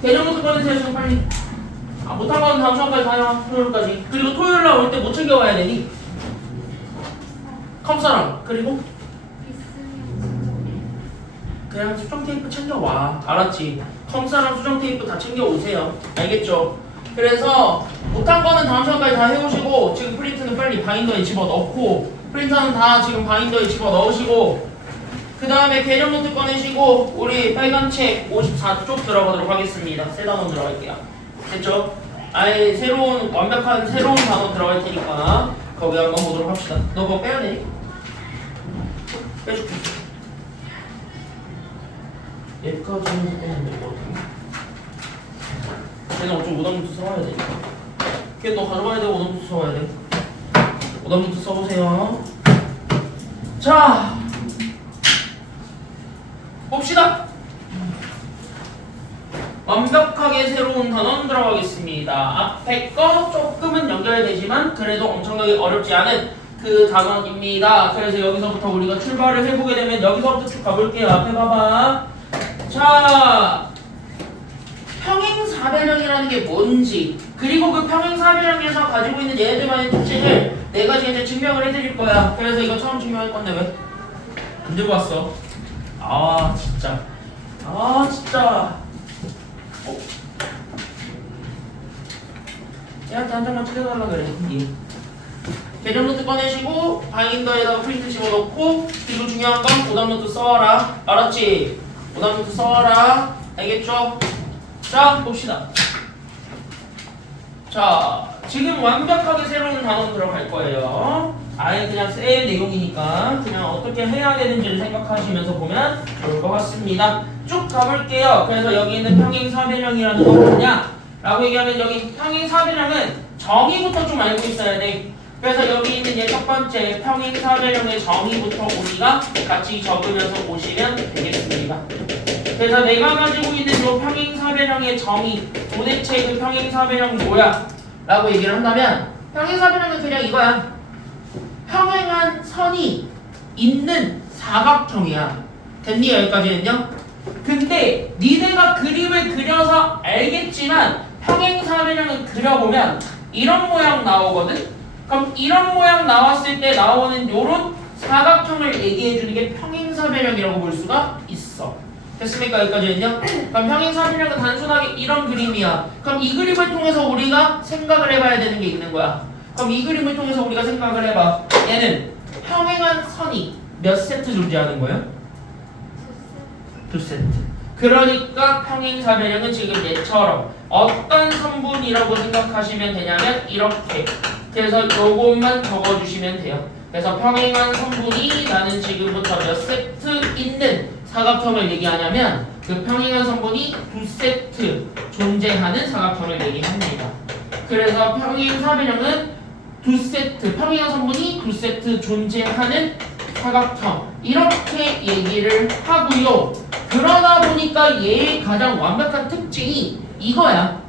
개념부터 꺼내세요. 지금 빨리. 못한 건 다음 시간까지 가요. 토요일까지. 그리고 토요일날 올 때 뭐 챙겨와야 되니? 컴사랑. 그리고 그냥 수정 테이프 챙겨와. 알았지? 컴사랑 수정 테이프 다 챙겨오세요. 알겠죠? 그래서 못한 거는 다음 시간까지 다 해오시고, 지금 프린트는 빨리 바인더에 집어넣고, 프린터는 다 지금 바인더에 집어넣으시고, 그 다음에 개념 노트 꺼내시고 우리 빨간 책 54쪽 들어가도록 하겠습니다. 새 단원 들어갈게요. 됐죠? 아예 새로운 완벽한 새로운 단원 들어갈 테니까 거기 한번 보도록 합시다. 너 그거 빼야 되니? 빼줄게. 얘까지는 빼면 될 것 같은데. 걔는 어차피 오답노트 써와야 되니까. 걔 너 가져가야 돼. 오답노트 써와야 돼. 오답노트 써보세요. 자, 봅시다. 완벽하게 새로운 단원 들어가겠습니다. 앞에 거 조금은 연결되지만 그래도 엄청나게 어렵지 않은 그 단원입니다. 그래서 여기서부터 우리가 출발을 해보게 되면 여기서부터 쭉 가볼게요. 앞에 봐봐. 자, 평행사변형이라는 게 뭔지, 그리고 그 평행사변형에서 가지고 있는 얘네들만의 특징을 네 가지 이제 증명을 해드릴 거야. 그래서 이거 처음 증명할 건데 왜? 안 들고 왔어. 아 진짜 얘한테 한 장만 찍어달라 그래. 개념 노트 꺼내시고 바인더에다가 프린트 집어넣고, 그리고 중요한 건 오답 노트 써와라. 알았지? 오답 노트 써와라. 알겠죠? 자, 봅시다. 자, 지금 완벽하게 새로운 단원 들어갈 거예요. 아예 그냥 새 내용이니까 그냥 어떻게 해야 되는지를 생각하시면서 보면 좋을 것 같습니다. 쭉 가볼게요. 그래서 여기 있는 평행사변형이라는 건 뭐냐? 라고 얘기하면 여기 평행사변형은 정의부터 좀 알고 있어야 돼. 그래서 여기 있는 얘 첫 번째 평행사변형의 정의부터 우리가 같이 적으면서 보시면 되겠습니다. 그래서 내가 가지고 있는 이 평행사변형의 정의, 도대체 그 평행사변형이 뭐야? 라고 얘기를 한다면 평행사변형은 그냥 이거야. 평행한 선이 있는 사각형이야. 됐니? 여기까지는요? 근데 니네가 그림을 그려서 알겠지만 평행사변형은 그려보면 이런 모양 나오거든? 그럼 이런 모양 나왔을 때 나오는 요런 사각형을 얘기해주는 게 평행사변형이라고 볼 수가 있어. 됐습니까? 여기까지는요? 그럼 평행사변형은 단순하게 이런 그림이야. 그럼 이 그림을 통해서 우리가 생각을 해봐야 되는 게 있는 거야. 그럼 이 그림을 통해서 우리가 생각을 해봐. 얘는 평행한 선이 몇 세트 존재하는 거예요? 두 세트. 그러니까 평행사변형은 지금 얘처럼 어떤 성분이라고 생각하시면 되냐면 이렇게. 그래서 요것만 적어주시면 돼요. 그래서 평행한 성분이 나는 지금부터 몇 세트 있는 사각형을 얘기하냐면 그 평행한 성분이 두 세트 존재하는 사각형을 얘기합니다. 그래서 평행사변형은 두 세트, 평행한 성분이 두 세트 존재하는 사각형, 이렇게 얘기를 하고요. 그러다 보니까 얘의 가장 완벽한 특징이 이거야.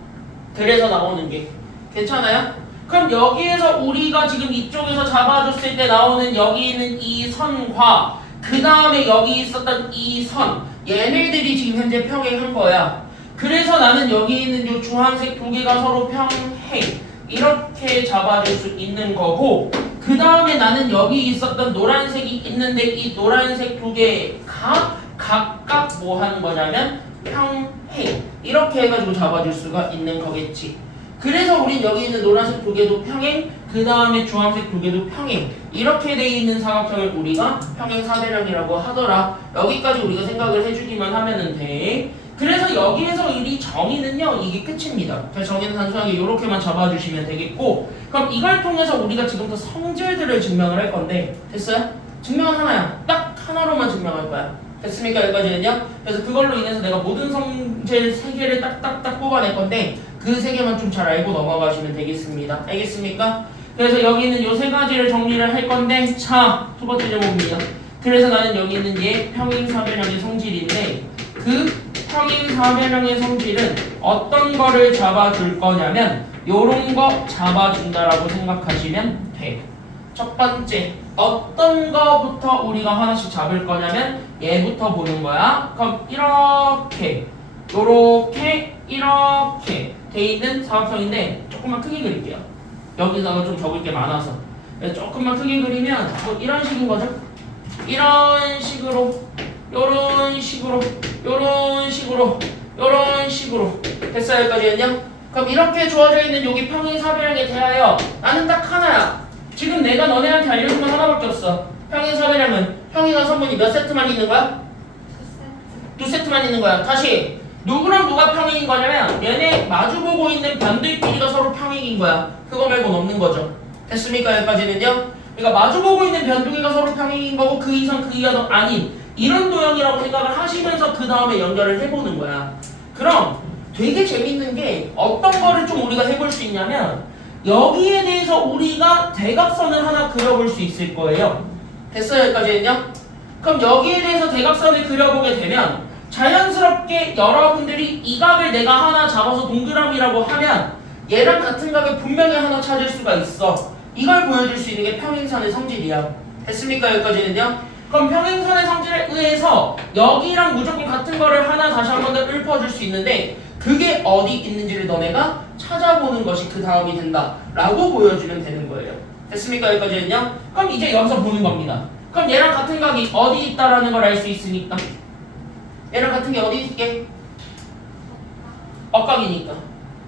그래서 나오는 게 괜찮아요? 그럼 여기에서 우리가 지금 이쪽에서 잡아줬을 때 나오는 여기 있는 이 선과 그 다음에 여기 있었던 이 선, 얘네들이 지금 현재 평행한 거야. 그래서 나는 여기 있는 이 주황색 두 개가 서로 평행, 이렇게 잡아줄 수 있는 거고, 그 다음에 나는 여기 있었던 노란색이 있는데 이 노란색 두 개가 각각 뭐 하는 거냐면 평행, 이렇게 해가지고 잡아줄 수가 있는 거겠지. 그래서 우린 여기 있는 노란색 두 개도 평행, 그 다음에 주황색 두 개도 평행, 이렇게 돼 있는 사각형을 우리가 평행사변형이라고 하더라. 여기까지 우리가 생각을 해주기만 하면은 돼. 그래서 여기에서 이 정의는요, 이게 끝입니다. 그래서 정의는 단순하게 이렇게만 잡아주시면 되겠고, 그럼 이걸 통해서 우리가 지금부터 성질들을 증명을 할 건데, 됐어요? 증명은 하나야. 딱 하나로만 증명할 거야. 됐습니까? 여기까지는요? 그래서 그걸로 인해서 내가 모든 성질 3개를 딱딱딱 뽑아낼 건데, 그 3개만 좀 잘 알고 넘어가시면 되겠습니다. 알겠습니까? 그래서 여기 있는 요 3가지를 정리를 할 건데, 자, 두 번째 제목입니다. 그래서 나는 여기 있는 얘 평행사변형의 성질인데, 그 평행사변형의 성질은 어떤 거를 잡아줄 거냐면 요런 거 잡아준다라고 생각하시면 돼. 첫 번째, 어떤 거부터 우리가 하나씩 잡을 거냐면 얘부터 보는 거야. 그럼 이렇게 요렇게 이렇게 돼 있는 사각형인데 조금만 크게 그릴게요. 여기다가 좀 적을 게 많아서 조금만 크게 그리면 뭐 이런 식인 거죠. 이런 식으로 요런 식으로 요런 식으로 요런 식으로 됐어요? 여기까지는요? 그럼 이렇게 주어져 있는 여기 평행사변형에 대하여 나는 딱 하나야. 지금 내가 너네한테 알려준 건 하나밖에 없어. 평행사변형은 평행한 선분이 몇 세트만 있는 거야? 두 세트만 있는 거야. 다시 누구랑 누가 평행인 거냐면 얘네 마주보고 있는 변들끼리가 서로 평행인 거야. 그거 말고는 없는 거죠. 됐습니까? 여기까지는요? 그러니까 마주보고 있는 변두개가 서로 평행인 거고 그 이상 그 이하도 아닌 이런 도형이라고 생각을 하시면서 그 다음에 연결을 해보는 거야. 그럼 되게 재밌는 게 어떤 거를 좀 우리가 해볼 수 있냐면 여기에 대해서 우리가 대각선을 하나 그려볼 수 있을 거예요. 됐어요? 여기까지는요? 그럼 여기에 대해서 대각선을 그려보게 되면 자연스럽게 여러분들이 이 각을 내가 하나 잡아서 동그라미라고 하면 얘랑 같은 각을 분명히 하나 찾을 수가 있어. 이걸 보여줄 수 있는 게 평행선의 성질이야. 됐습니까? 여기까지는요? 그럼 평행선의 성질에 의해서 여기랑 무조건 같은 거를 하나 다시 한 번 더 읊어줄 수 있는데 그게 어디 있는지를 너네가 찾아보는 것이 그 다음이 된다 라고 보여주면 되는 거예요. 됐습니까? 여기까지는요? 그럼 이제 여기서 보는 겁니다. 그럼 얘랑 같은 각이 어디 있다라는 걸 알 수 있으니까 얘랑 같은 게 어디 있게? 억각이니까.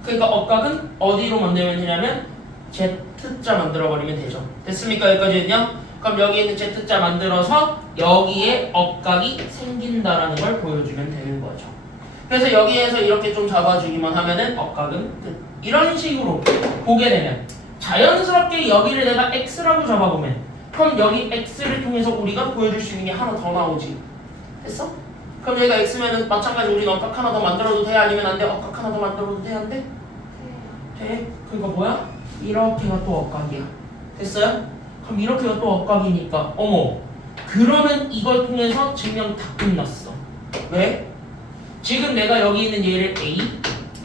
그러니까 억각은 어디로 만들면 되냐면 Z자 만들어버리면 되죠. 됐습니까? 여기까지는요? 그럼 여기 있는 Z자 만들어서 여기에 억각이 생긴다라는 걸 보여주면 되는 거죠. 그래서 여기에서 이렇게 좀 잡아주기만 하면은 억각은 끝. 이런 식으로 보게 되면 자연스럽게 여기를 내가 X라고 잡아보면 그럼 여기 X를 통해서 우리가 보여줄 수 있는 게 하나 더 나오지. 됐어? 그럼 얘가 X면은 마찬가지로 우리는 억각 하나 더 만들어도 돼? 아니면 안 돼? 억각 하나 더 만들어도 돼? 안 돼? 돼. 그러니까 뭐야? 이렇게가 또 억각이야. 됐어요? 그럼 이렇게가 또 억각이니까 어머 그러면 이걸 통해서 증명 다 끝났어. 왜? 지금 내가 여기 있는 얘를 A,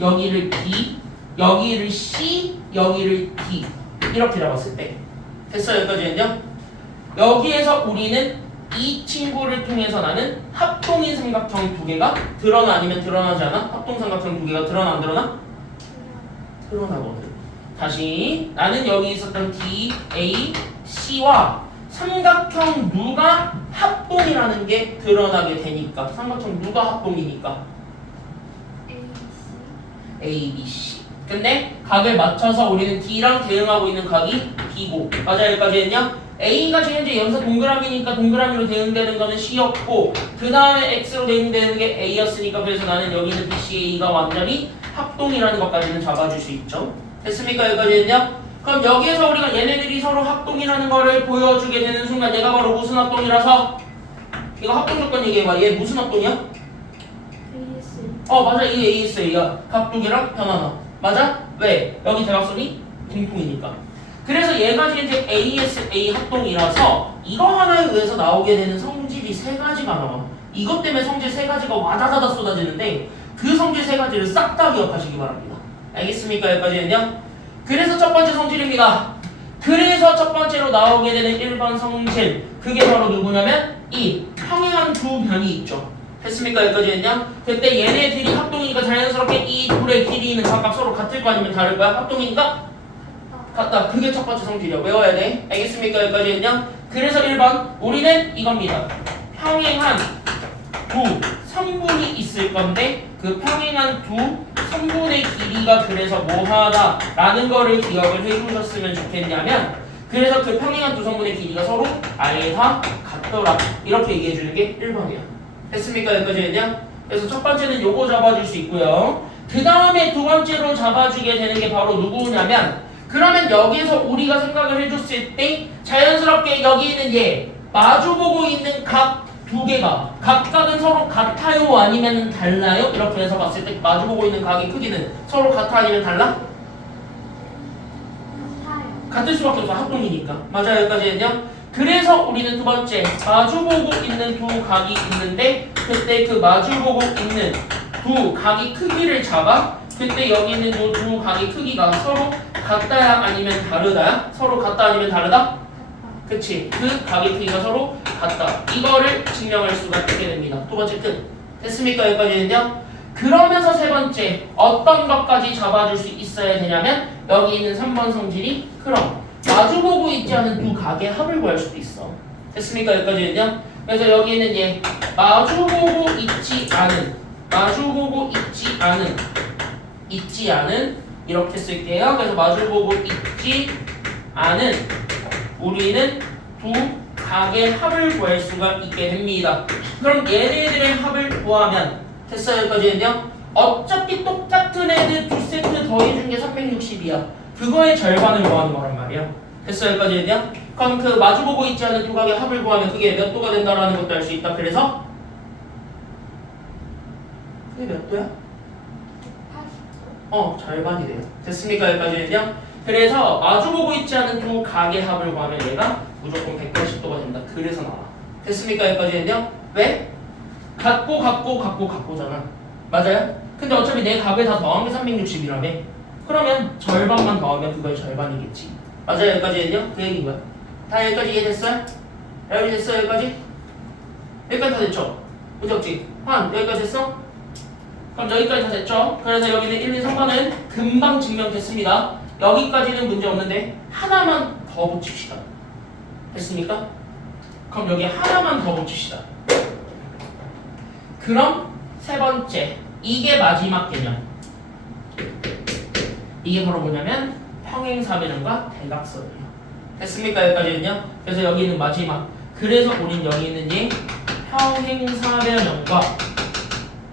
여기를 B, 여기를 C, 여기를 D 이렇게 잡았을 때 됐어요? 여기까지는요? 여기에서 우리는 이 친구를 통해서 나는 합동인 삼각형 두 개가 드러나 아니면 드러나지 않아? 합동 삼각형 두 개가 드러나 안 드러나? 드러나거든. 다시 나는 여기 있었던 D, A, C와 삼각형 누가 합동이라는 게 드러나게 되니까 삼각형 누가 합동이니까 A, B, C. 근데 각을 맞춰서 우리는 D랑 대응하고 있는 각이 B고 맞아요? 여기까지 했냐? A가 지금 현재 여기서 동그라미니까 동그라미로 대응되는 거는 C였고 그 다음에 X로 대응되는 게 A였으니까 그래서 나는 여기 있는 B, C, A가 완전히 합동이라는 것까지는 잡아줄 수 있죠. 됐습니까? 여기까지 했냐? 그럼 여기에서 우리가 얘네들이 서로 합동이라는 거를 보여주게 되는 순간 얘가 바로 무슨 합동이라서 이거 합동 조건 얘기해봐. 얘 무슨 합동이야? AS. 맞아. 이게 ASA야. 각 두 개랑 변 하나. 맞아? 왜? 여기 대각선이 동통이니까. 그래서 얘가 지금 이제 ASA 합동이라서 이거 하나에 의해서 나오게 되는 성질이 세 가지가 나와. 이것 때문에 성질 세 가지가 와다다다 쏟아지는데 그 성질 세 가지를 싹 다 기억하시기 바랍니다. 알겠습니까? 여기까지는요? 그래서 첫 번째 성질입니다. 그래서 첫 번째로 나오게 되는 1번 성질 그게 바로 누구냐면 이 평행한 두 변이 있죠. 됐습니까? 여기까지는요? 그때 얘네들이 합동이니까 자연스럽게 이 둘의 길이는 각각 서로 같을 거 아니면 다를 거야? 합동이니까? 같다. 그게 첫 번째 성질이야. 외워야 돼. 알겠습니까? 여기까지는요? 그래서 1번 우리는 이겁니다. 평행한 두 성분이 있을 건데 그 평행한 두 성분의 길이가 그래서 뭐하다 라는 거를 기억을 해주셨으면 좋겠냐면 그래서 그 평행한 두 성분의 길이가 서로 아예 다 같더라 이렇게 얘기해주는 게 1번이야. 됐습니까? 여기까지 했냐? 그래서 첫 번째는 요거 잡아줄 수 있고요. 그 다음에 두 번째로 잡아주게 되는 게 바로 누구냐면 그러면 여기에서 우리가 생각을 해줬을 때 자연스럽게 여기 있는 얘 마주보고 있는 각 두 개가 각각은 서로 같아요 아니면 달라요? 이렇게 해서 봤을 때 마주보고 있는 각의 크기는 서로 같아 아니면 달라? 같아요. 같을 수밖에 없어. 합동이니까. 맞아요. 여기까지 했냐? 그래서 우리는 두 번째 마주보고 있는 두 각이 있는데 그때 그 마주보고 있는 두 각의 크기를 잡아 그때 여기 있는 이 두 각의 크기가 서로 같다야 아니면 다르다야? 서로 같다 아니면 다르다? 그치. 그 각의 크기가 서로 같다. 이거를 증명할 수가 있게 됩니다. 두 번째 끝. 됐습니까? 여기까지 했냐? 그러면서 세 번째 어떤 것까지 잡아줄 수 있어야 되냐면 여기 있는 3번 성질이 그럼 마주보고 있지 않은 두 각의 합을 구할 수도 있어. 됐습니까? 여기까지는요. 그래서 여기 있는 얘 마주보고 있지 않은 이렇게 쓸게요. 그래서 마주보고 있지 않은 우리는 두 각의 합을 구할 수가 있게 됩니다. 그럼 얘네들의 합을 구하면 됐어요? 여기까지는요. 어차피 똑같은 애들 두 세트 더해준 게 360이야. 그거의 절반을 구하는 거란 말이야. 됐어요? 여기까지는요. 그럼 그 마주보고 있지 않은 두 각의 합을 구하면 그게 몇 도가 된다라는 것도 알 수 있다. 그래서 그게 몇 도야? 절반이 돼요. 됐습니까? 여기까지는요. 그래서 마주보고 있지 않은 두 각의 합을 구하면 얘가 무조건 180도가 된다. 그래서 나와. 됐습니까? 여기까지는요. 왜? 같고잖아. 맞아요? 근데 어차피 내 값을 다 더한 게 360이라며. 그러면 절반만 더하면 그거의 절반이겠지. 맞아요? 여기까지는요. 그 얘기인 거야. 다 여기까지 이해됐어요? 여기 됐어요? 여기까지? 여기까지 다 됐죠? 그지 없지? 여기까지 됐어? 그럼 여기까지 다 됐죠? 그래서 여기는 1, 2, 3번은 금방 증명됐습니다. 여기까지는 문제 없는데 하나만 더 붙입시다. 됐습니까? 그럼 여기 하나만 더 붙입시다. 그럼 세 번째, 이게 마지막 개념. 이게 바로 뭐냐면 평행사변형과 대각선이에요. 됐습니까? 여기까지는요. 그래서 여기 있는 마지막. 그래서 우린 여기 있는 이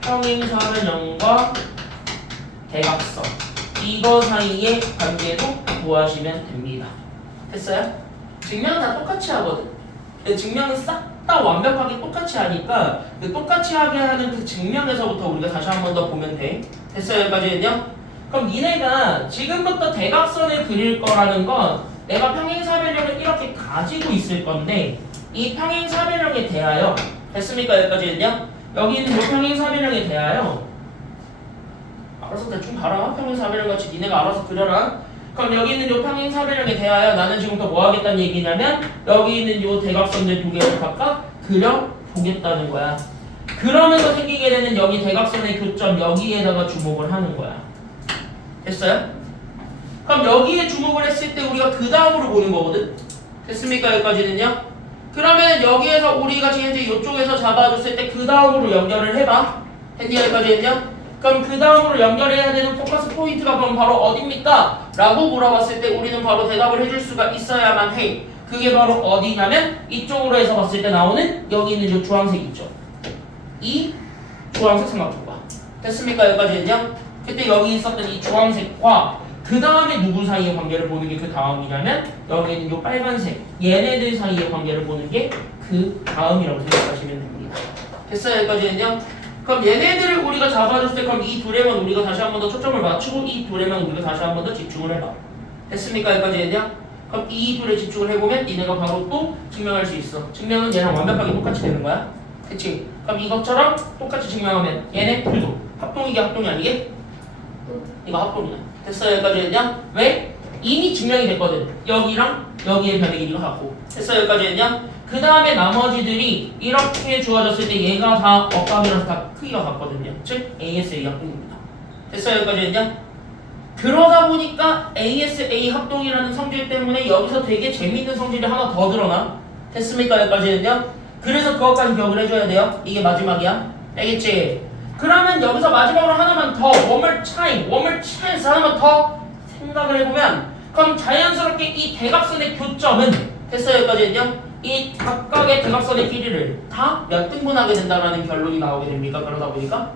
평행사변형과 대각선 이거 사이의 관계도 구하시면 됩니다. 됐어요? 증명은 다 똑같이 하거든. 증명은 싹 다 완벽하게 똑같이 하니까 그 똑같이 하게 하는 그 증명에서부터 우리가 다시 한 번 더 보면 돼. 됐어요? 여기까지는요? 그럼 니네가 지금부터 대각선을 그릴 거라는 건 내가 평행사변형을 이렇게 가지고 있을 건데 이 평행사변형에 대하여 됐습니까? 여기까지는요? 여기 있는 이 평행사변형에 대하여 알아서 대충 봐라. 평행사변형 같이 니네가 알아서 그려라. 그럼 여기 있는 이 평행사변형에 대하여 나는 지금부터 뭐 하겠다는 얘기냐면 여기 있는 이 대각선들 두 개를 각각 그려보겠다는 거야. 그러면서 생기게 되는 여기 대각선의 교점 여기에다가 주목을 하는 거야. 됐어요? 그럼 여기에 주목을 했을 때 우리가 그 다음으로 보는 거거든. 됐습니까? 여기까지는요? 그러면 여기에서 우리가 지금 현재 이쪽에서 잡아줬을 때 그 다음으로 연결을 해봐. 했니? 여기까지는요? 그럼 그 다음으로 연결해야 되는 포커스 포인트가 그럼 바로 어딥니까? 라고 물어봤을 때 우리는 바로 대답을 해줄 수가 있어야만 해. 그게 바로 어디냐면 이쪽으로 해서 봤을 때 나오는 여기 있는 이 주황색 있죠? 이 주황색 삼각형과 됐습니까? 여기까지는요? 그때 여기 있었던 이 주황색과 그 다음에 누구 사이의 관계를 보는 게 그 다음이냐면 여기 있는 이 빨간색 얘네들 사이의 관계를 보는 게 그 다음이라고 생각하시면 됩니다. 됐어요? 여기까지는요? 그럼 얘네들을 우리가 잡아줬을 때 그럼 이 둘에만 우리가 다시 한 번 더 초점을 맞추고 이 둘에만 우리가 다시 한 번 더 집중을 해봐. 됐습니까? 여기까지는요? 그럼 이 둘에 집중을 해보면 니네가 바로 또 증명할 수 있어. 증명은 얘랑 완벽하게 똑같이 되는 거야. 그치? 그럼 이것처럼 똑같이 증명하면 얘네 둘도 합동이게 합동이 아니게? 이거 합동이야. 됐어요? 여기까지는요? 왜? 이미 증명이 됐거든. 여기랑 여기의 변의 길이가 같고. 됐어요? 여기까지는요? 그 다음에 나머지들이 이렇게 주어졌을 때 얘가 다 억각이라서 다 크기가 같거든요. 즉 ASA 합동입니다. 됐어요? 여기까지는요? 그러다 보니까 ASA 합동이라는 성질 때문에 여기서 되게 재미있는 성질이 하나 더 드러나. 됐습니까? 여기까지는요? 그래서 그것까지 기억을 해줘야 돼요. 이게 마지막이야. 알겠지? 그러면 여기서 마지막으로 하나만 더 one more chance 하나만 더 생각을 해보면 그럼 자연스럽게 이 대각선의 교점은 됐어요? 여기까지는요? 이 각각의 대각선의 길이를 다 몇 등분하게 된다라는 결론이 나오게 됩니까? 그러다 보니까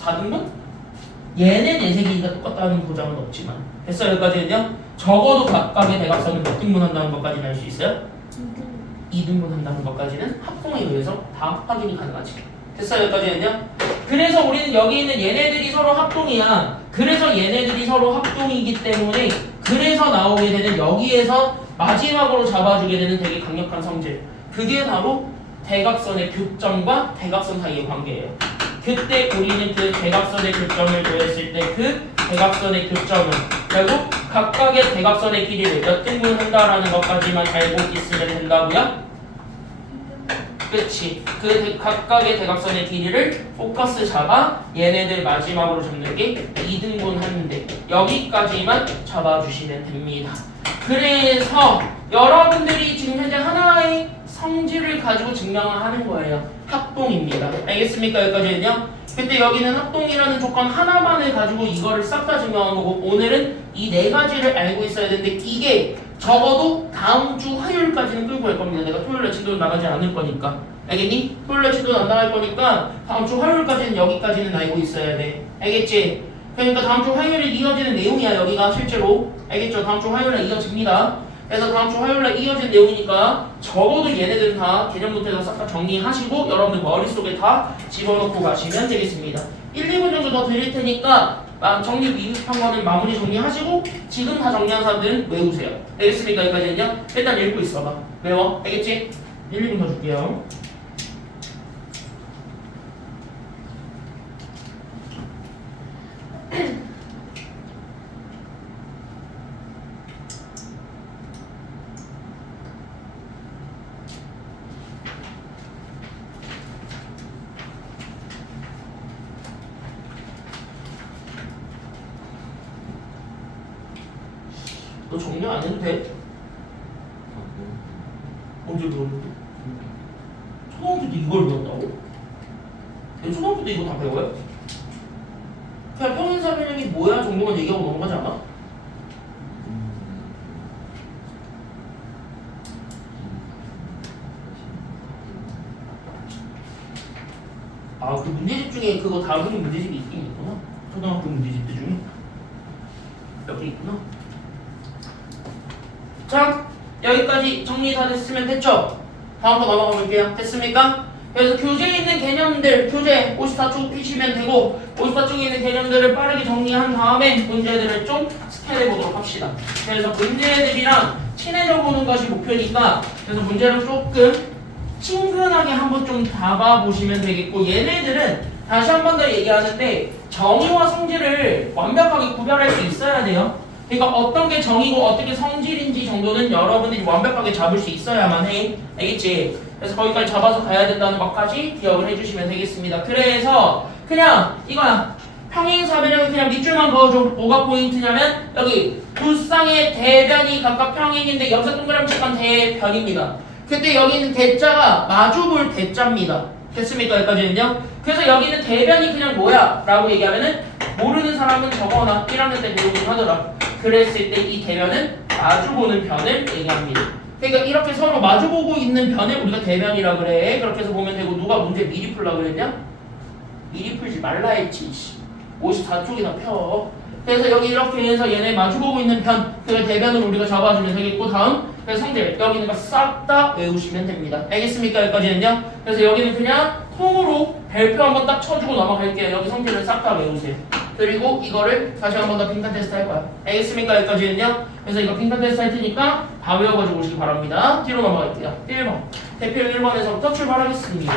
4등분? 얘네 내세기가 똑같다는 보장은 없지만 됐어요? 여기까지는요? 적어도 각각의 대각선을 몇 등분한다는 것까지는 알 수 있어요? 2등분 한다는 것까지는 합동에 의해서 다 확인이 가능하지. 됐어요? 여기까지는요? 그래서 우리는 여기 있는 얘네들이 서로 합동이야. 그래서 얘네들이 서로 합동이기 때문에 그래서 나오게 되는 여기에서 마지막으로 잡아주게 되는 되게 강력한 성질. 그게 바로 대각선의 교점과 대각선 사이의 관계예요. 그때 우리는 그 대각선의 교점을 구했을 때 그 대각선의 교점은 결국 각각의 대각선의 길이를 몇 등분한다라는 것까지만 알고 있으면 된다고요? 그치. 각각의 대각선의 길이를 포커스 잡아 얘네들 마지막으로 잡는 게 2등분 하는데 여기까지만 잡아주시면 됩니다. 그래서 여러분들이 지금 현재 하나의 성질을 가지고 증명을 하는 거예요. 합동입니다. 알겠습니까? 여기까지는요. 그때 여기는 합동이라는 조건 하나만을 가지고 이거를 싹 다 증명한 거고 오늘은 이 네 가지를 알고 있어야 되는데 이게 적어도 다음 주 화요일까지는 끌고 갈 겁니다. 내가 토요일에 진도 나가지 않을 거니까. 알겠니? 토요일에 진도 안 나갈 거니까 다음 주 화요일까지는 여기까지는 알고 있어야 돼. 알겠지? 그러니까 다음 주 화요일에 이어지는 내용이야 여기가 실제로. 알겠죠? 다음 주 화요일에 이어집니다. 그래서 다음 주 화요일에 이어진 내용이니까 적어도 얘네들은 다 개념부터 싹 다 정리하시고 여러분들 머릿속에 다 집어넣고 가시면 되겠습니다. 1, 2분 정도 더 드릴 테니까 정리 미흡한 거는 마무리 정리하시고 지금 다 정리한 사람들은 외우세요. 알겠습니까? 여기까지는요. 일단 읽고 있어봐. 외워. 알겠지? 1, 2분 더 줄게요. 너 정리 안 해도 돼? 언제 배웠는데? 초등학교 때 이걸 배웠다고? 내 초등학교 때 이거 다 배워요? 그냥 평행사변형이 뭐야 정도만 얘기하고 넘어가지 않아? 아, 그 문제집 중에 그거 다루는 문제집이 있긴 있구나. 초등학교 문제집들 중에 몇 개 있구나. 자, 여기까지 정리 다 됐으면 됐죠? 다음 거 넘어가 볼게요. 됐습니까? 그래서 교재에 있는 개념들, 교재 54쪽 피시면 되고 54쪽에 있는 개념들을 빠르게 정리한 다음에 문제들을 좀 스캔해 보도록 합시다. 그래서 문제들이랑 친해져 보는 것이 목표니까 그래서 문제를 조금 친근하게 한번 좀 잡아보시면 되겠고 얘네들은 다시 한 번 더 얘기하는데 정의와 성질을 완벽하게 구별할 수 있어야 돼요. 그러니까 어떤 게 정의고 어떤 게 성질인지 정도는 여러분들이 완벽하게 잡을 수 있어야만 해. 알겠지? 그래서 거기까지 잡아서 가야 된다는 것까지 기억을 해주시면 되겠습니다. 그래서 그냥 이거야. 평행사변형은 그냥 밑줄만 그어줘. 뭐가 포인트냐면 여기 두 쌍의 대변이 각각 평행인데 여기서 동그라미 칠건 대변입니다. 그때 여기는 대자가 마주볼 대자입니다. 됐습니까? 여기까지는요? 그래서 여기는 대변이 그냥 뭐야? 라고 얘기하면은 모르는 사람은 적어놔. 1학년 때 배우긴 하더라. 그랬을 때 이 대변은 마주보는 변을 얘기합니다. 그러니까 이렇게 서로 마주보고 있는 변을 우리가 대변이라 그래. 그렇게 해서 보면 되고 누가 문제 미리 풀라 그랬냐? 미리 풀지 말라 했지. 54쪽이나 펴. 그래서 여기 이렇게 해서 얘네 마주보고 있는 변, 그 대변을 우리가 잡아주면 되겠고 다음 그래서 성질 여기 있는 거 싹 다 외우시면 됩니다. 알겠습니까? 여기까지는요. 그래서 여기는 그냥 통으로 별표 한번 딱 쳐주고 넘어갈게요. 여기 성질을 싹 다 외우세요. 그리고 이거를 다시 한 번 더 빈칸 테스트 할 거야. 알겠습니까? 여기까지는요. 그래서 이거 빈칸 테스트 할 테니까 다 외워가지고 오시기 바랍니다. 뒤로 넘어갈게요. 1번 대표 1번에서부터 출발하겠습니다.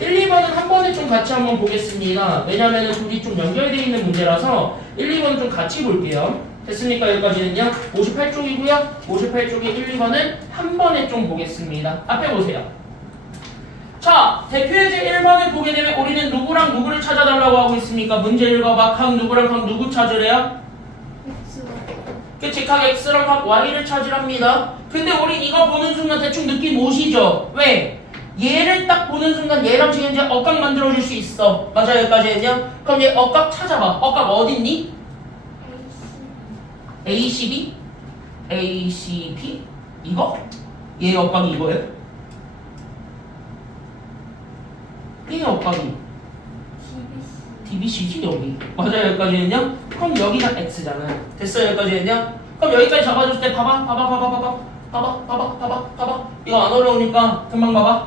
1, 2번은 한 번에 좀 같이 한번 보겠습니다. 왜냐면은 둘이 좀 연결되어 있는 문제라서 1, 2번은 좀 같이 볼게요. 됐습니까? 여기까지는요. 58쪽이고요. 58쪽에 1, 2번은 한 번에 좀 보겠습니다. 앞에 보세요. 자, 대표예제 1번을 보게 되면 우리는 누구랑 누구를 찾아달라고 하고 있습니까? 문제 읽어봐. 각 누구랑 각 누구 찾으래요? 그치, 각 X랑 각 Y를 찾으랍니다. 근데 우린 이거 보는 순간 대충 느낌 오시죠? 왜? 얘를 딱 보는 순간 얘랑 지금 이제 억각 만들어줄 수 있어. 맞아요, 여기까지는요? 그럼 얘 억각 찾아봐. 억각 어딨니? ACB? ACP? 이거? 얘 억각이 이거예요? 얘 억각이 DBC지 여기. 맞아요, 여기까지는요? 그럼 여기가 X잖아. 됐어요, 여기까지는요? 그럼 여기까지 잡아줄 때 봐봐. 이거 안 어려우니까 금방 봐봐.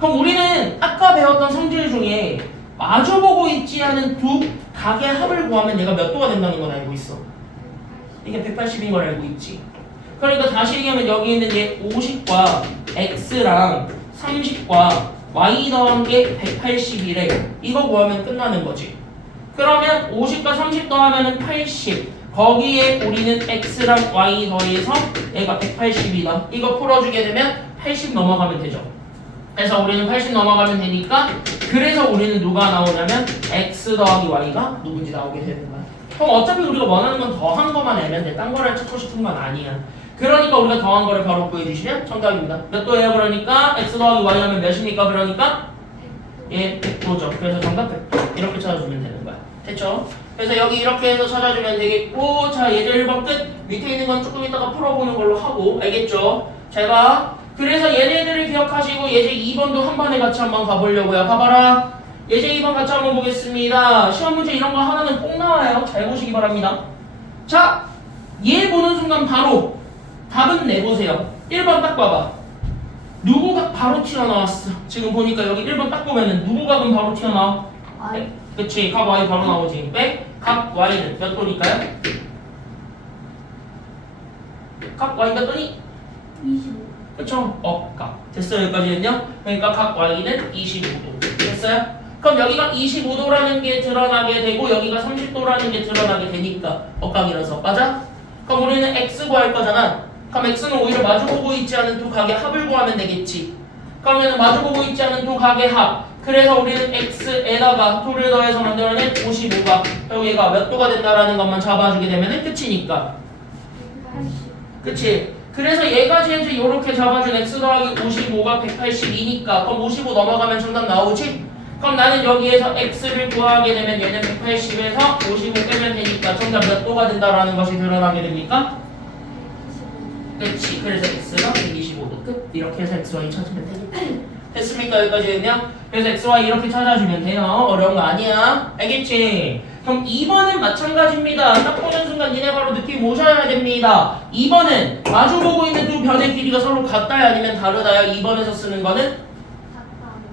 그럼 우리는 아까 배웠던 성질 중에 마주보고 있지 않은 두 각의 합을 구하면 얘가 몇 도가 된다는 걸 알고 있어. 이게 180인 걸 알고 있지. 그러니까 다시 얘기하면 여기 있는 얘 50과 X랑 30과 Y 더한 게 180이래. 이거 구하면 끝나는 거지. 그러면 50과 30 더하면 80. 거기에 우리는 X랑 Y 더해서 얘가 180이다. 이거 풀어주게 되면 80 넘어가면 되죠. 그래서 우리는 80 넘어가면 되니까 그래서 우리는 누가 나오냐면 x 더하기 y가 누군지 나오게 되는 거야. 그럼 어차피 우리가 원하는 건 더한 거만 알면 돼. 딴 거를 찾고 싶은 건 아니야. 그러니까 우리가 더한 거를 바로 구해주시면 정답입니다. 몇 도예요? 그러니까 x 더하기 y 하면 몇입니까? 그러니까 예, 100도죠. 그래서 정답 100도. 이렇게 찾아주면 되는 거야. 됐죠? 그래서 여기 이렇게 해서 찾아주면 되겠고, 자, 예제 1번 끝. 밑에 있는 건 조금 이따가 풀어보는 걸로 하고, 알겠죠? 잘 봐. 그래서 얘네들을 기억하시고 예제 2번도 한 번에 같이 한번 가보려고요. 봐봐라. 예제 2번 같이 한번 보겠습니다. 시험 문제 이런 거 하나는 꼭 나와요. 잘 보시기 바랍니다. 자, 얘 보는 순간 바로 답은 내보세요. 1번 딱 봐봐. 누구가 바로 튀어나왔어? 지금 보니까 여기 1번 딱 보면은 누구가 그럼 바로 튀어나와? I. 그치, 각 y 바로 나오지. 백, 각 y는 몇 도니까요? 각 y 몇 도니? 25. 그쵸? 각. 됐어요, 여기까지는요? 그러니까 각 y는 25도. 됐어요? 그럼 여기가 25도라는 게 드러나게 되고 여기가 30도라는 게 드러나게 되니까 억각이라서 맞아? 그럼 우리는 x 구할 거잖아. 그럼 x는 오히려 마주보고 있지 않은 두 각의 합을 구하면 되겠지. 그러면 마주보고 있지 않은 두 각의 합. 그래서 우리는 x에다가 2를 더해서 만들어낸 55가 결국 얘가 몇 도가 된다라는 것만 잡아주게 되면 끝이니까. 180. 그치? 그래서 얘가 이제 이렇게 잡아준 x 더하기 55가 182니까 그럼 55 넘어가면 정답 나오지? 그럼 나는 여기에서 x를 구하게 되면 얘는 180에서 55 빼면 되니까 정답 몇 도가 된다라는 것이 드러나게 됩니까? 125. 그치? 그래서 x가 125도 끝. 이렇게 해서 xy 찾으면 되겠지? 됐습니까? 여기까지는요? 그래서 xy 이렇게 찾아주면 돼요. 어려운 거 아니야. 알겠지? 그럼 2번은 마찬가지입니다. 딱 보는 순간 니네 바로 느낌 오셔야 됩니다. 2번은 마주보고 있는 두 변의 길이가 서로 같다야 아니면 다르다야? 2번에서 쓰는 거는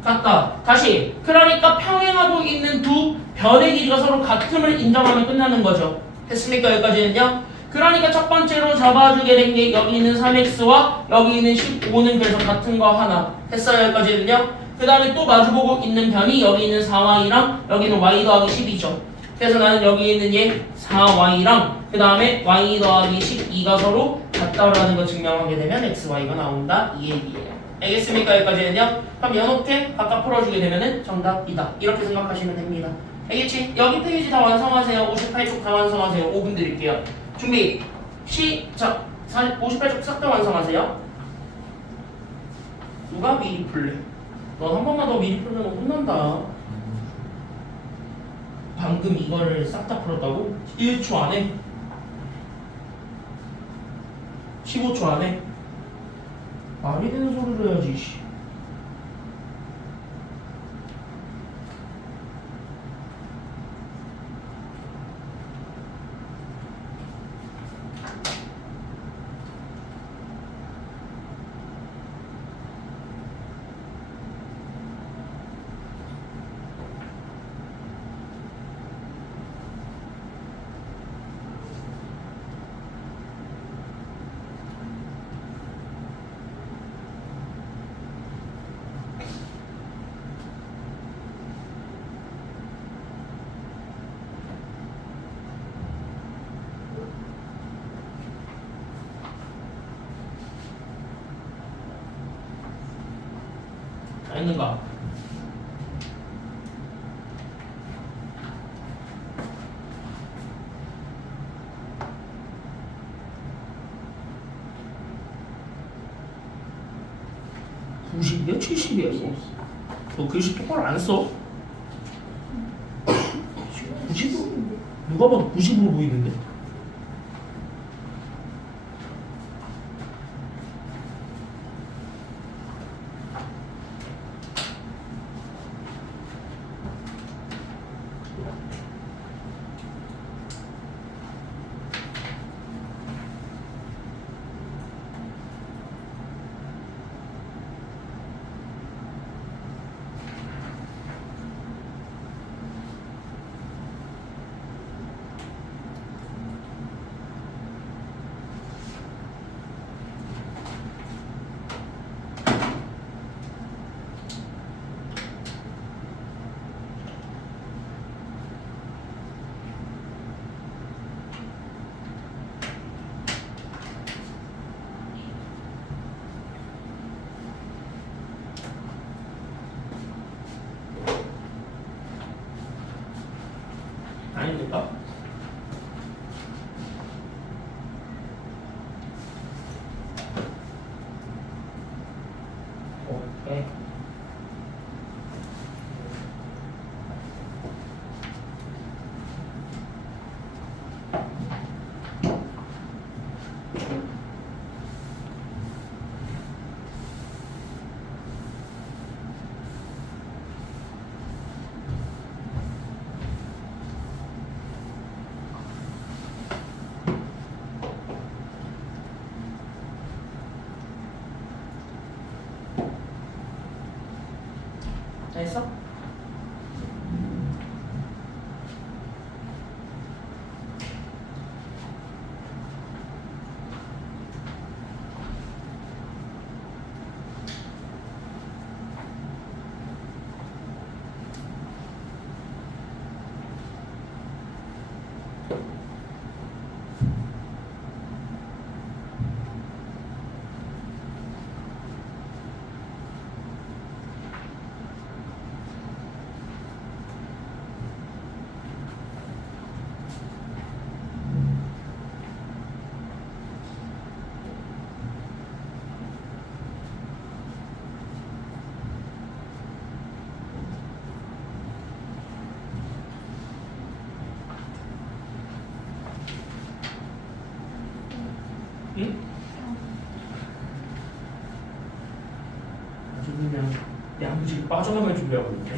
같다. 다시. 그러니까 평행하고 있는 두 변의 길이가 서로 같음을 인정하면 끝나는 거죠. 됐습니까? 여기까지는요? 그러니까 첫 번째로 잡아주게 된 게 여기 있는 3x와 여기 있는 15는 그래서 같은 거 하나. 됐어요? 여기까지는요? 그 다음에 또 마주보고 있는 변이 여기 있는 4y랑 여기는 y 더하기 10이죠. 그래서 나는 여기 있는 얘 4y랑 그 다음에 y 더하기 12가 서로 같다라는 거 증명하게 되면 xy가 나온다. 이 얘기예요. 알겠습니까? 여기까지는요? 그럼 이렇게 각각 풀어주게 되면은 정답이다. 이렇게 생각하시면 됩니다. 알겠지? 여기 페이지 다 완성하세요. 58쪽 다 완성하세요. 5분 드릴게요. 준비 시작. 58쪽 싹 다 완성하세요. 누가 미리 풀래? 넌 한 번만 더 미리 풀면 혼난다. 방금 이거를 싹 다 풀었다고? 1초 안에? 15초 안에? 말이 되는 소리를 해야지. 다 했는가? (90이야) (70이야) 이거 너 글씨 똑바로 안 써? 90? 누가 봐도 90으로 보이는데? 아닙니까? 오케이. 됐어? 응? 아주 그냥 야무지게 빠져나갈 준비하고 있네.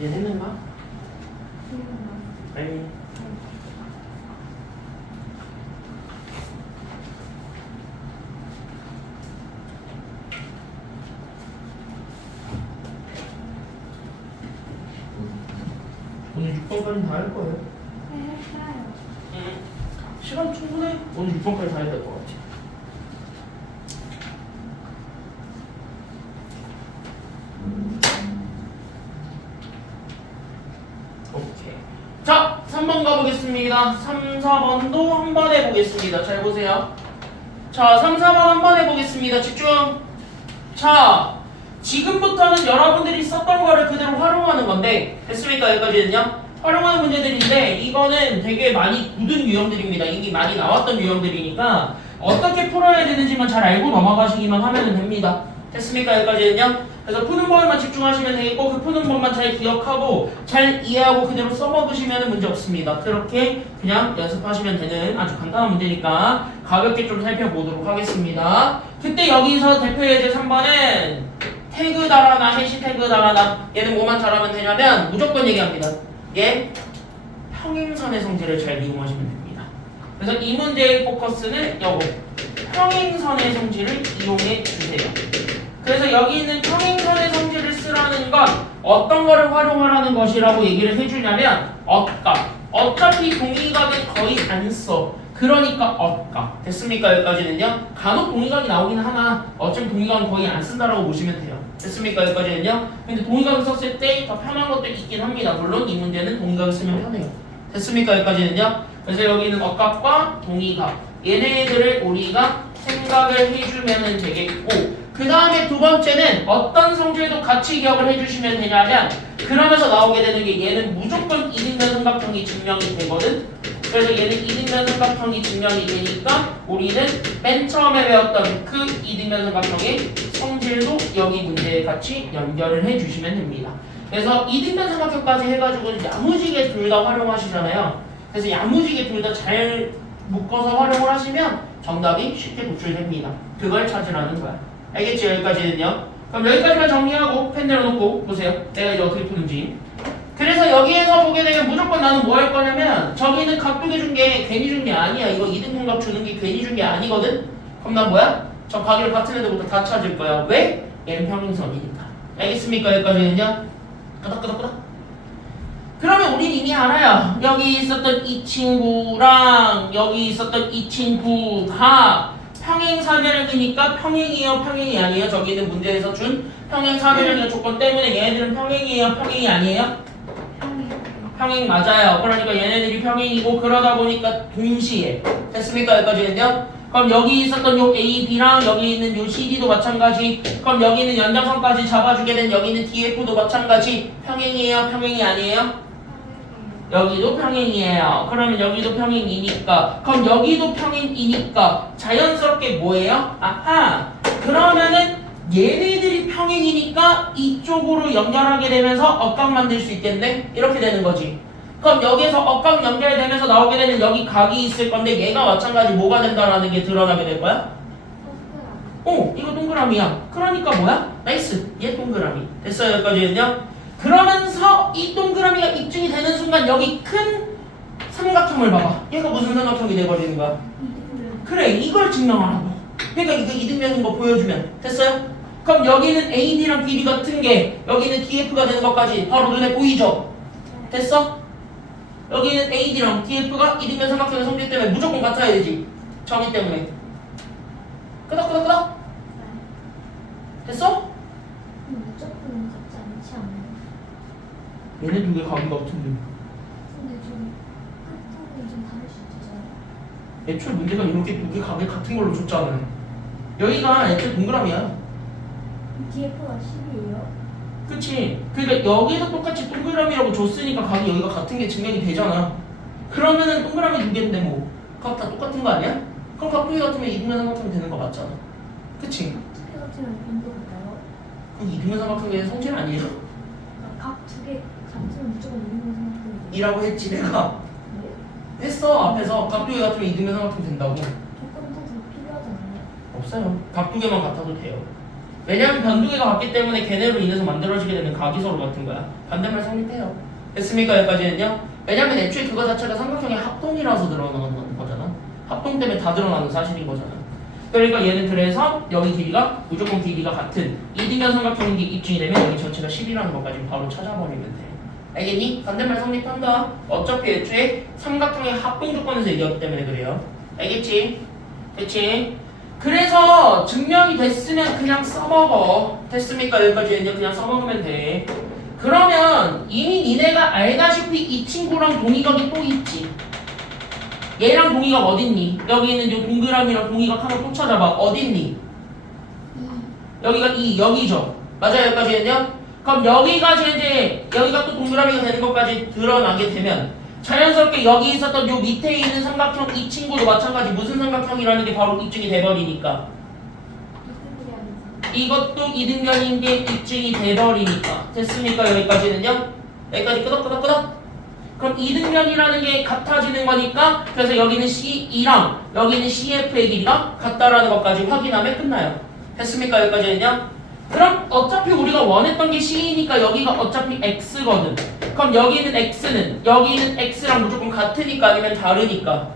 얘네는 막 아니 오늘 6번까지는 다 할 거예요. 네, 했어요. 시간 충분해. 오늘 6번까지 다 해야 될 것 같아. 오케이. 자, 3번 가보겠습니다. 3, 4번도 한 번 해보겠습니다. 잘 보세요. 자, 3, 4번 한 번 해보겠습니다. 집중. 자, 지금부터는 여러분들이 썼던 거를 그대로 활용하는 건데, 됐습니까? 여기까지는요? 활용하는 문제들인데, 이거는 되게 많이 굳은 유형들입니다. 이미 많이 나왔던 유형들이니까, 어떻게 풀어야 되는지만 잘 알고 넘어가시기만 하면 됩니다. 됐습니까? 여기까지는요? 그래서 푸는 법에만 집중하시면 되겠고, 그 푸는 법만 잘 기억하고, 잘 이해하고 그대로 써먹으시면 문제 없습니다. 그렇게 그냥 연습하시면 되는 아주 간단한 문제니까, 가볍게 좀 살펴보도록 하겠습니다. 그때 여기서 대표 예제 3번은, 태그 달아나 해시태그 달아나 얘는 뭐만 잘하면 되냐면 무조건 얘기합니다. 얘 평행선의 성질을 잘 이용하시면 됩니다. 그래서 이 문제의 포커스는 요거 평행선의 성질을 이용해 주세요. 그래서 여기 있는 평행선의 성질을 쓰라는 건 어떤 거를 활용하라는 것이라고 얘기를 해주냐면 어까 어차피 동의각은 거의 안 써. 그러니까 어까 됐습니까? 여기까지는요. 간혹 동의각이 나오긴 하나 어차피 동의각은 거의 안 쓴다라고 보시면 돼요. 됐습니까? 여기까지는요. 근데 동의각을 썼을 때 더 편한 것도 있긴 합니다. 물론 이 문제는 동의각을 쓰면 편해요. 됐습니까? 여기까지는요. 그래서 여기는 어각과 동의각 얘네들을 우리가 생각을 해주면 되겠고, 그 다음에 두 번째는 어떤 성질도 같이 기억을 해주시면 되냐면, 그러면서 나오게 되는 게 얘는 무조건 이등변 삼각형이 증명이 되거든. 그래서 얘는 이등변 삼각형이 증명이 되니까 우리는 맨 처음에 배웠던 그 이등변 삼각형의 성질도 여기 문제에 같이 연결을 해주시면 됩니다. 그래서 이등변 삼각형까지 해가지고 야무지게 둘 다 활용하시잖아요. 그래서 야무지게 둘 다 잘 묶어서 활용을 하시면 정답이 쉽게 도출됩니다. 그걸 찾으라는 거야. 알겠지? 여기까지는요. 그럼 여기까지만 정리하고 펜 내려놓고 보세요. 내가 이제 어떻게 푸는지. 그래서 여기에서 보게 되면 무조건 나는 뭐 할 거냐면 저기는 각도계 준 게 괜히 준 게 아니야. 이거 이등분각 주는 게 괜히 준 게 아니거든. 그럼 난 뭐야? 저 각을 같은 애들부터 다 찾을 거야. 왜? 얘는 평행선이니까. 알겠습니까? 여기까지는요. 끄덕끄덕끄덕. 그러면 우린 이미 알아요. 여기 있었던 이 친구랑 여기 있었던 이 친구가 평행사변형이니까 평행이에요, 평행이 아니에요? 저기 있는 문제에서 준 평행사변형의 조건 때문에 얘네들은 평행이에요, 평행이 아니에요? 평행 맞아요. 그러니까 얘네들이 평행이고 그러다 보니까 동시에 됐습니까? 여기까지는요? 그럼 여기 있었던 요 A, B랑 여기 있는 요 CD도 마찬가지. 그럼 여기 있는 연장선까지 잡아주게 된 여기 있는 DF도 마찬가지. 평행이에요? 평행이 아니에요? 여기도 평행이에요. 그러면 여기도 평행이니까. 그럼 여기도 평행이니까 자연스럽게 뭐예요? 아하. 그러면은 얘네들이 평행이니까 이쪽으로 연결하게 되면서 억각 만들 수 있겠네? 이렇게 되는 거지. 그럼 여기에서 억각 연결되면서 나오게 되는 여기 각이 있을 건데 얘가 마찬가지 뭐가 된다라는 게 드러나게 될 거야? 이거 동그라미야. 그러니까 뭐야? 나이스. 얘 동그라미. 됐어요? 여기까지는요? 그러면서 이 동그라미가 입증이 되는 순간 여기 큰 삼각형을 봐봐. 얘가 무슨 삼각형이 돼버리는 거야? 그래, 이걸 증명하라고. 그러니까 이거 이등변인 거 보여주면 됐어요? 그럼 여기는 AD랑 BD 같은 게 여기는 DF가 되는 것까지 바로 눈에 보이죠? 됐어? 여기는 AD랑 DF가 이등변 삼각형의 성질 때문에 무조건 같아야 되지. 정의 때문에. 끄덕끄덕끄덕. 됐어? 무조건 같지 않지 않아요? 얘네 두 개 각이 같은데. 근데 좀 끝부분이 좀 다를 수 있잖아요. 애초에 문제가 이렇게 두 개 각이 같은 걸로 줬잖아요. 여기가 애초에 동그라미야. DF가 10이에요? 그치? 그러니까 여기도 똑같이 동그라미라고 줬으니까 각이 여기가 같은 게 증명이 되잖아. 그러면은 동그라미 두 개인데 뭐 각 다 똑같은 거 아니야? 그럼 각 두 개 같으면 이등변 삼각형 되는 거 맞잖아. 그치? 어떻게 같으면 인도 같아요? 그럼 이등변 삼각형의 성질 아니에요? 각 두 개 같으면 무조건 이기는 생각해요. 이라고 했지 내가. 네? 했어 앞에서 각 두 개 같으면 이등변 삼각형 된다고. 조건 더 필요하잖아요. 없어요. 각 두 개만 같아도 돼요. 왜냐면 변 두 개가 같기 때문에 걔네로 인해서 만들어지게 되는 각이 서로 같은 거야. 반대말 성립해요. 됐습니까? 여기까지는요? 왜냐면 애초에 그거 자체가 삼각형의 합동이라서 드러나는 거잖아. 합동 때문에 다 드러나는 사실인 거잖아. 그러니까 얘는 그래서 여기 길이가 무조건 길이가 같은 이등변 삼각형인 게 입증이 되면 여기 전체가 10이라는 것까지 바로 찾아버리면 돼. 알겠니? 반대말 성립한다. 어차피 애초에 삼각형의 합동 조건에서 얘기하기 때문에 그래요. 알겠지? 됐지? 그래서 증명이 됐으면 그냥 써먹어. 됐습니까? 여기까지는요. 그냥 써먹으면 돼. 그러면 이미 니네가 알다시피 이 친구랑 동의각이 또 있지. 얘랑 동의각 어딨니? 여기 있는 요 동그라미랑 동의각 하나 또 찾아봐. 어딨니? 여기가 2, 여기죠. 맞아요? 여기까지는요? 그럼 여기까지 이제 여기가 또 동그라미가 되는 것까지 드러나게 되면 자연스럽게 여기 있었던 요 밑에 있는 삼각형 이 친구도 마찬가지 무슨 삼각형이라는 게 바로 입증이 돼버리니까 이것도 이등변인 게 입증이 돼버리니까 됐습니까? 여기까지는요? 여기까지 끄덕끄덕끄덕. 그럼 이등변이라는 게 같아지는 거니까 그래서 여기는 C2랑 여기는 CF의 길이가 같다라는 것까지 확인하면 끝나요. 됐습니까? 여기까지는요? 그럼 어차피 우리가 원했던 게 C이니까 여기가 어차피 X거든. 그럼 여기 있는 X는 여기 있는 X랑 무조건 같으니까 아니면 다르니까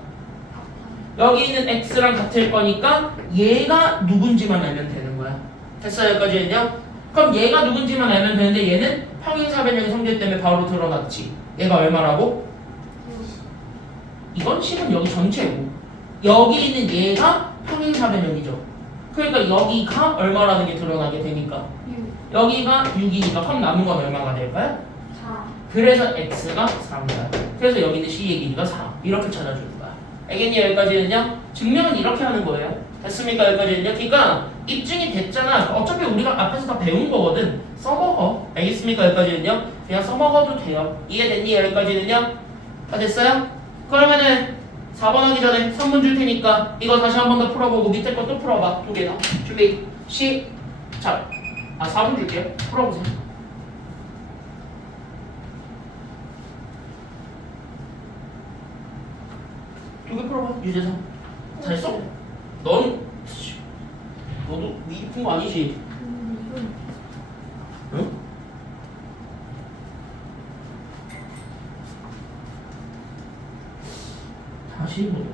여기 있는 X랑 같을 거니까 얘가 누군지만 알면 되는 거야. 됐어요? 여기까지는요? 그럼 얘가 누군지만 알면 되는데 얘는 평행사변형의 성질 때문에 바로 드러났지. 얘가 얼마라고? 이건 10은 여기 전체고 여기 있는 얘가 평행사변형이죠. 그러니까 여기가 얼마라는 게 드러나게 되니까 여기가 6이니까 그럼 남은 건 얼마가 될까요? 4. 그래서 x가 4입니다. 그래서 여기 있는 c의 길이가 4 이렇게 찾아주는 거야. 알겠니? 여기까지는요? 증명은 이렇게 하는 거예요. 됐습니까? 여기까지는요? 그러니까 입증이 됐잖아. 어차피 우리가 앞에서 다 배운 거거든. 써먹어. 알겠습니까? 여기까지는요? 그냥 써먹어도 돼요. 이해됐니? 여기까지는요? 다 됐어요? 그러면은 4번 하기 전에 3분 줄 테니까 이거 다시 한 번 더 풀어보고 밑에 거 또 풀어봐. 두 개 다. 준비 시작. 4분 줄게요. 풀어보세요. 두 개 풀어봐. 유재성. 잘했어? 넌 너도 미리 푼 거 아니지? 응? 다시 보자.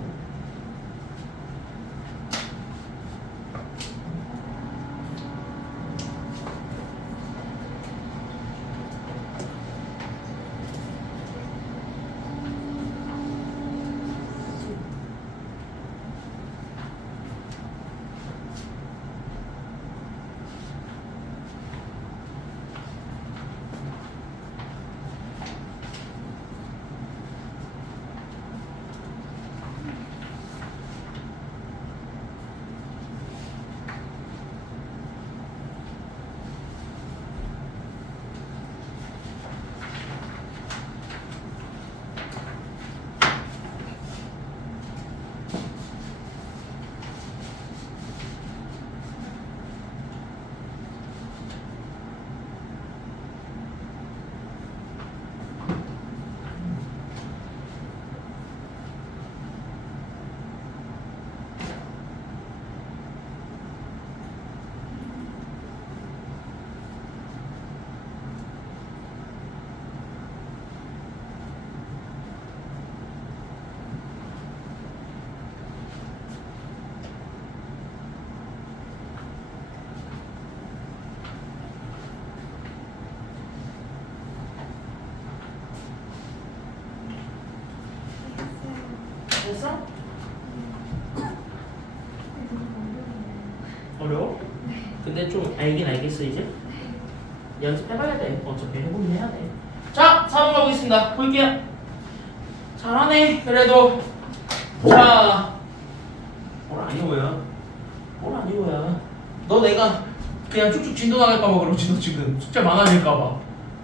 근데 좀 알긴 알겠어 이제? 연습해봐야 돼. 어차피 해보긴 해야 돼. 자, 4번 가보겠습니다. 볼게요. 잘하네. 그래도 자, 뭘 아니고요. 뭘 아니고요. 너 내가 그냥 쭉쭉 진도 나갈까봐 그러지 너 지금 숙제 많아질까봐.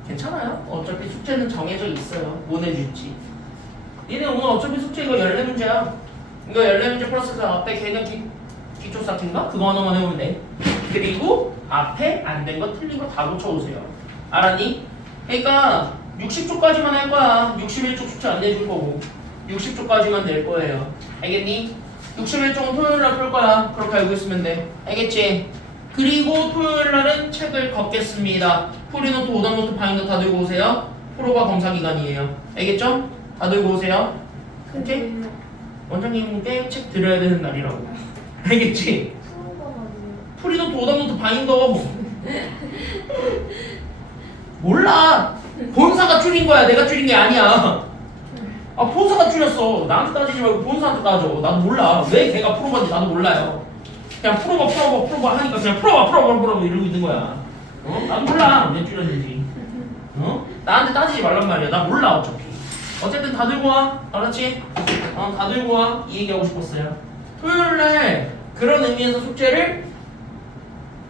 괜찮아요. 어차피 숙제는 정해져 있어요. 뭐 내줄지. 얘네 오늘 어차피 숙제 이거 14문제야. 이거 14문제 플러스 그 앞에 개념 기초 쌓기인가? 그거 하나만 해보면 돼. 그리고 앞에 안 된 거 틀린 거 다 고쳐오세요. 알았니? 그러니까 60초까지만 할 거야. 61초 숙제 안 내줄 거고 60초까지만 낼 거예요. 알겠니? 61초는 토요일 날 풀 거야. 그렇게 알고 있으면 돼. 알겠지? 그리고 토요일 날은 책을 걷겠습니다. 프리노트, 오답노트, 바인더 다 들고 오세요. 프로바 검사 기간이에요. 알겠죠? 다 들고 오세요. 오케이? 원장님께 책 드려야 되는 날이라고. 알겠지? 프리노트, 오답노트, 바인더. 몰라. 본사가 줄인 거야. 내가 줄인 게 아니야. 아, 본사가 줄였어. 나한테 따지지 말고 본사한테 따져. 나도 몰라. 왜 걔가 프로바인지 나도 몰라요. 그냥 프로바 하니까 그냥 프로바 이러고 있는 거야. 어? 나도 몰라. 왜 줄였는지. 어? 나한테 따지지 말란 말이야. 나 몰라 어차피. 어쨌든 다 들고 와. 알았지? 다 들고 와. 이 얘기하고 싶었어요. 토요일날 그런 의미에서 숙제를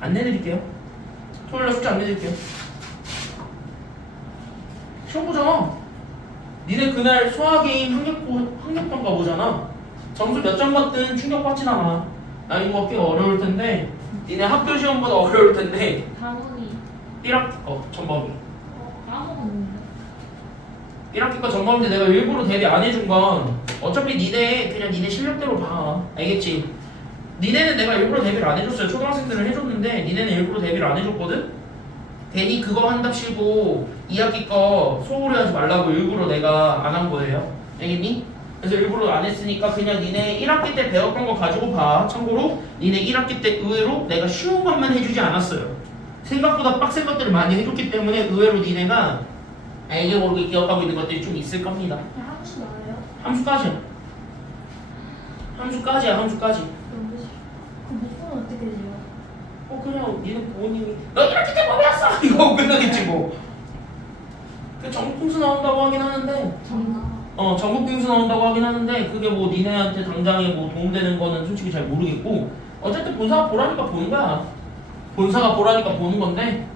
안 내드릴게요. 토요일날 숙제 안 내드릴게요. 시험 보자. 니네 그날 수학게임 학력평가 보잖아. 점수 몇 점 받든 충격받진 않아. 나 이거 꽤 어려울 텐데 니네 학교 시험보다 어려울 텐데 당연히 1학기 거 전범위 까먹었는데 1학기 거 전범위인데 내가 일부러 대비 안 해준 건 어차피 니네 그냥 니네 실력대로 봐. 알겠지? 니네는 내가 일부러 대비를 안 해줬어요. 초등학생들은 해줬는데 니네는 일부러 대비를 안 해줬거든? 괜히 그거 한답시고 2학기 거 소홀히 하지 말라고 일부러 내가 안 한 거예요. 알겠니? 그래서 일부러 안 했으니까 그냥 니네 1학기 때 배웠던 거 가지고 봐. 참고로 니네 1학기 때 의외로 내가 쉬운 것만 해주지 않았어요. 생각보다 빡센 것들을 많이 해줬기 때문에 의외로 니네가 알게 모르게 기억하고 있는 것들이 좀 있을 겁니다. 함수 나와요? 함수까지야. 함수까지야. 함수까지. 너무 싫어. 그 목표는 어떻게 돼요? 그냥 니네 부모님이 너 1학기 때 뭐 배웠어? 이거 하고 끝나겠지 뭐. 그 전국빙수 나온다고 하긴 하는데 정답. 전국빙수 나온다고 하긴 하는데 그게 뭐 니네한테 당장에 뭐 도움되는 거는 솔직히 잘 모르겠고 어쨌든 본사가 보라니까 보는 거야. 본사가 보라니까 보는 건데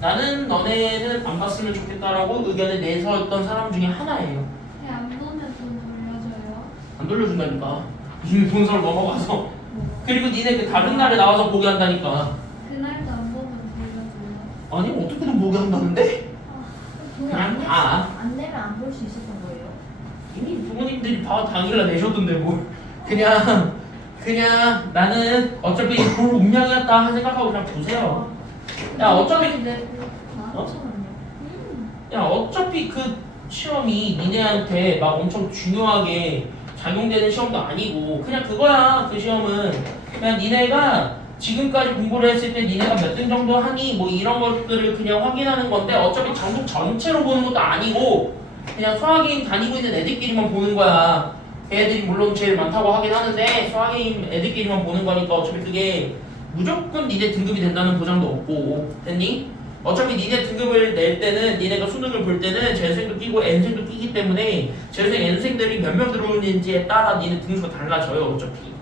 나는 너네는 안 봤으면 좋겠다라고 의견을 내서였던 사람 중에 하나예요. 안 보면 돈 돌려줘요? 안 돌려준다니까. 이미 본사로 넘어가서. 뭐. 그리고 니네 그 다른 날에 나와서 보게 한다니까. 그날도 안 보면 돌려줘요? 아니 어떻게든 보게 한다는데? 그냥 봐. 안 내면 안 볼 수 있었던 거예요? 이미 부모님들이 당일날 내셨던데 뭘. 그냥 나는 어차피 볼 운명이었다 생각하고 그냥 보세요. 야 어차피 야 어차피 그 시험이 니네한테 막 엄청 중요하게 작용되는 시험도 아니고 그냥 그거야. 그 시험은 그냥 니네가 지금까지 공부를 했을 때 니네가 몇 등 정도 하니 뭐 이런 것들을 그냥 확인하는 건데 어차피 전국 전체로 보는 것도 아니고 그냥 수학여행 다니고 있는 애들끼리만 보는 거야. 걔들이 물론 제일 많다고 하긴 하는데 수학여행 애들끼리만 보는 거니까 어차피 그게 무조건 니네 등급이 된다는 보장도 없고. 됐니? 어차피 니네 등급을 낼 때는 니네가 수능을 볼 때는 재수생도 끼고 N생도 끼기 때문에 재수생 N생들이 몇 명 들어오는지에 따라 니네 등수가 달라져요 어차피.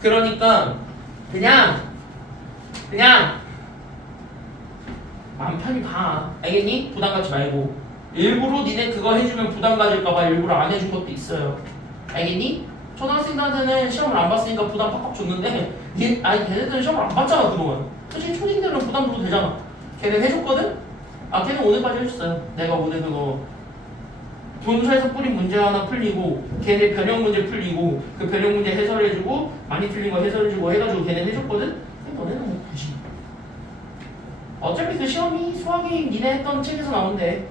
그러니까 그냥 마음 편히 봐. 알겠니? 부담 갖지 말고. 일부러 니네 그거 해주면 부담 가질까봐 일부러 안 해준 것도 있어요. 알겠니? 초등학생들한테는 시험을 안 봤으니까 부담 팍팍 줬는데 걔네들은 시험을 안 봤잖아 그동안. 사실 초딩들은 부담 줘도 되잖아. 걔는 해줬거든? 걔는 오늘까지 해줬어요. 내가 오늘 그거 분수에서 뿌린 문제 하나 풀리고 걔네 변형 문제 풀리고 그 변형 문제 해설해주고 많이 틀린 거 해설해주고 해가지고 걔네 해줬거든? 너네는 뭐 굳이 어차피 그 시험이 수학이 니네 했던 책에서 나온대.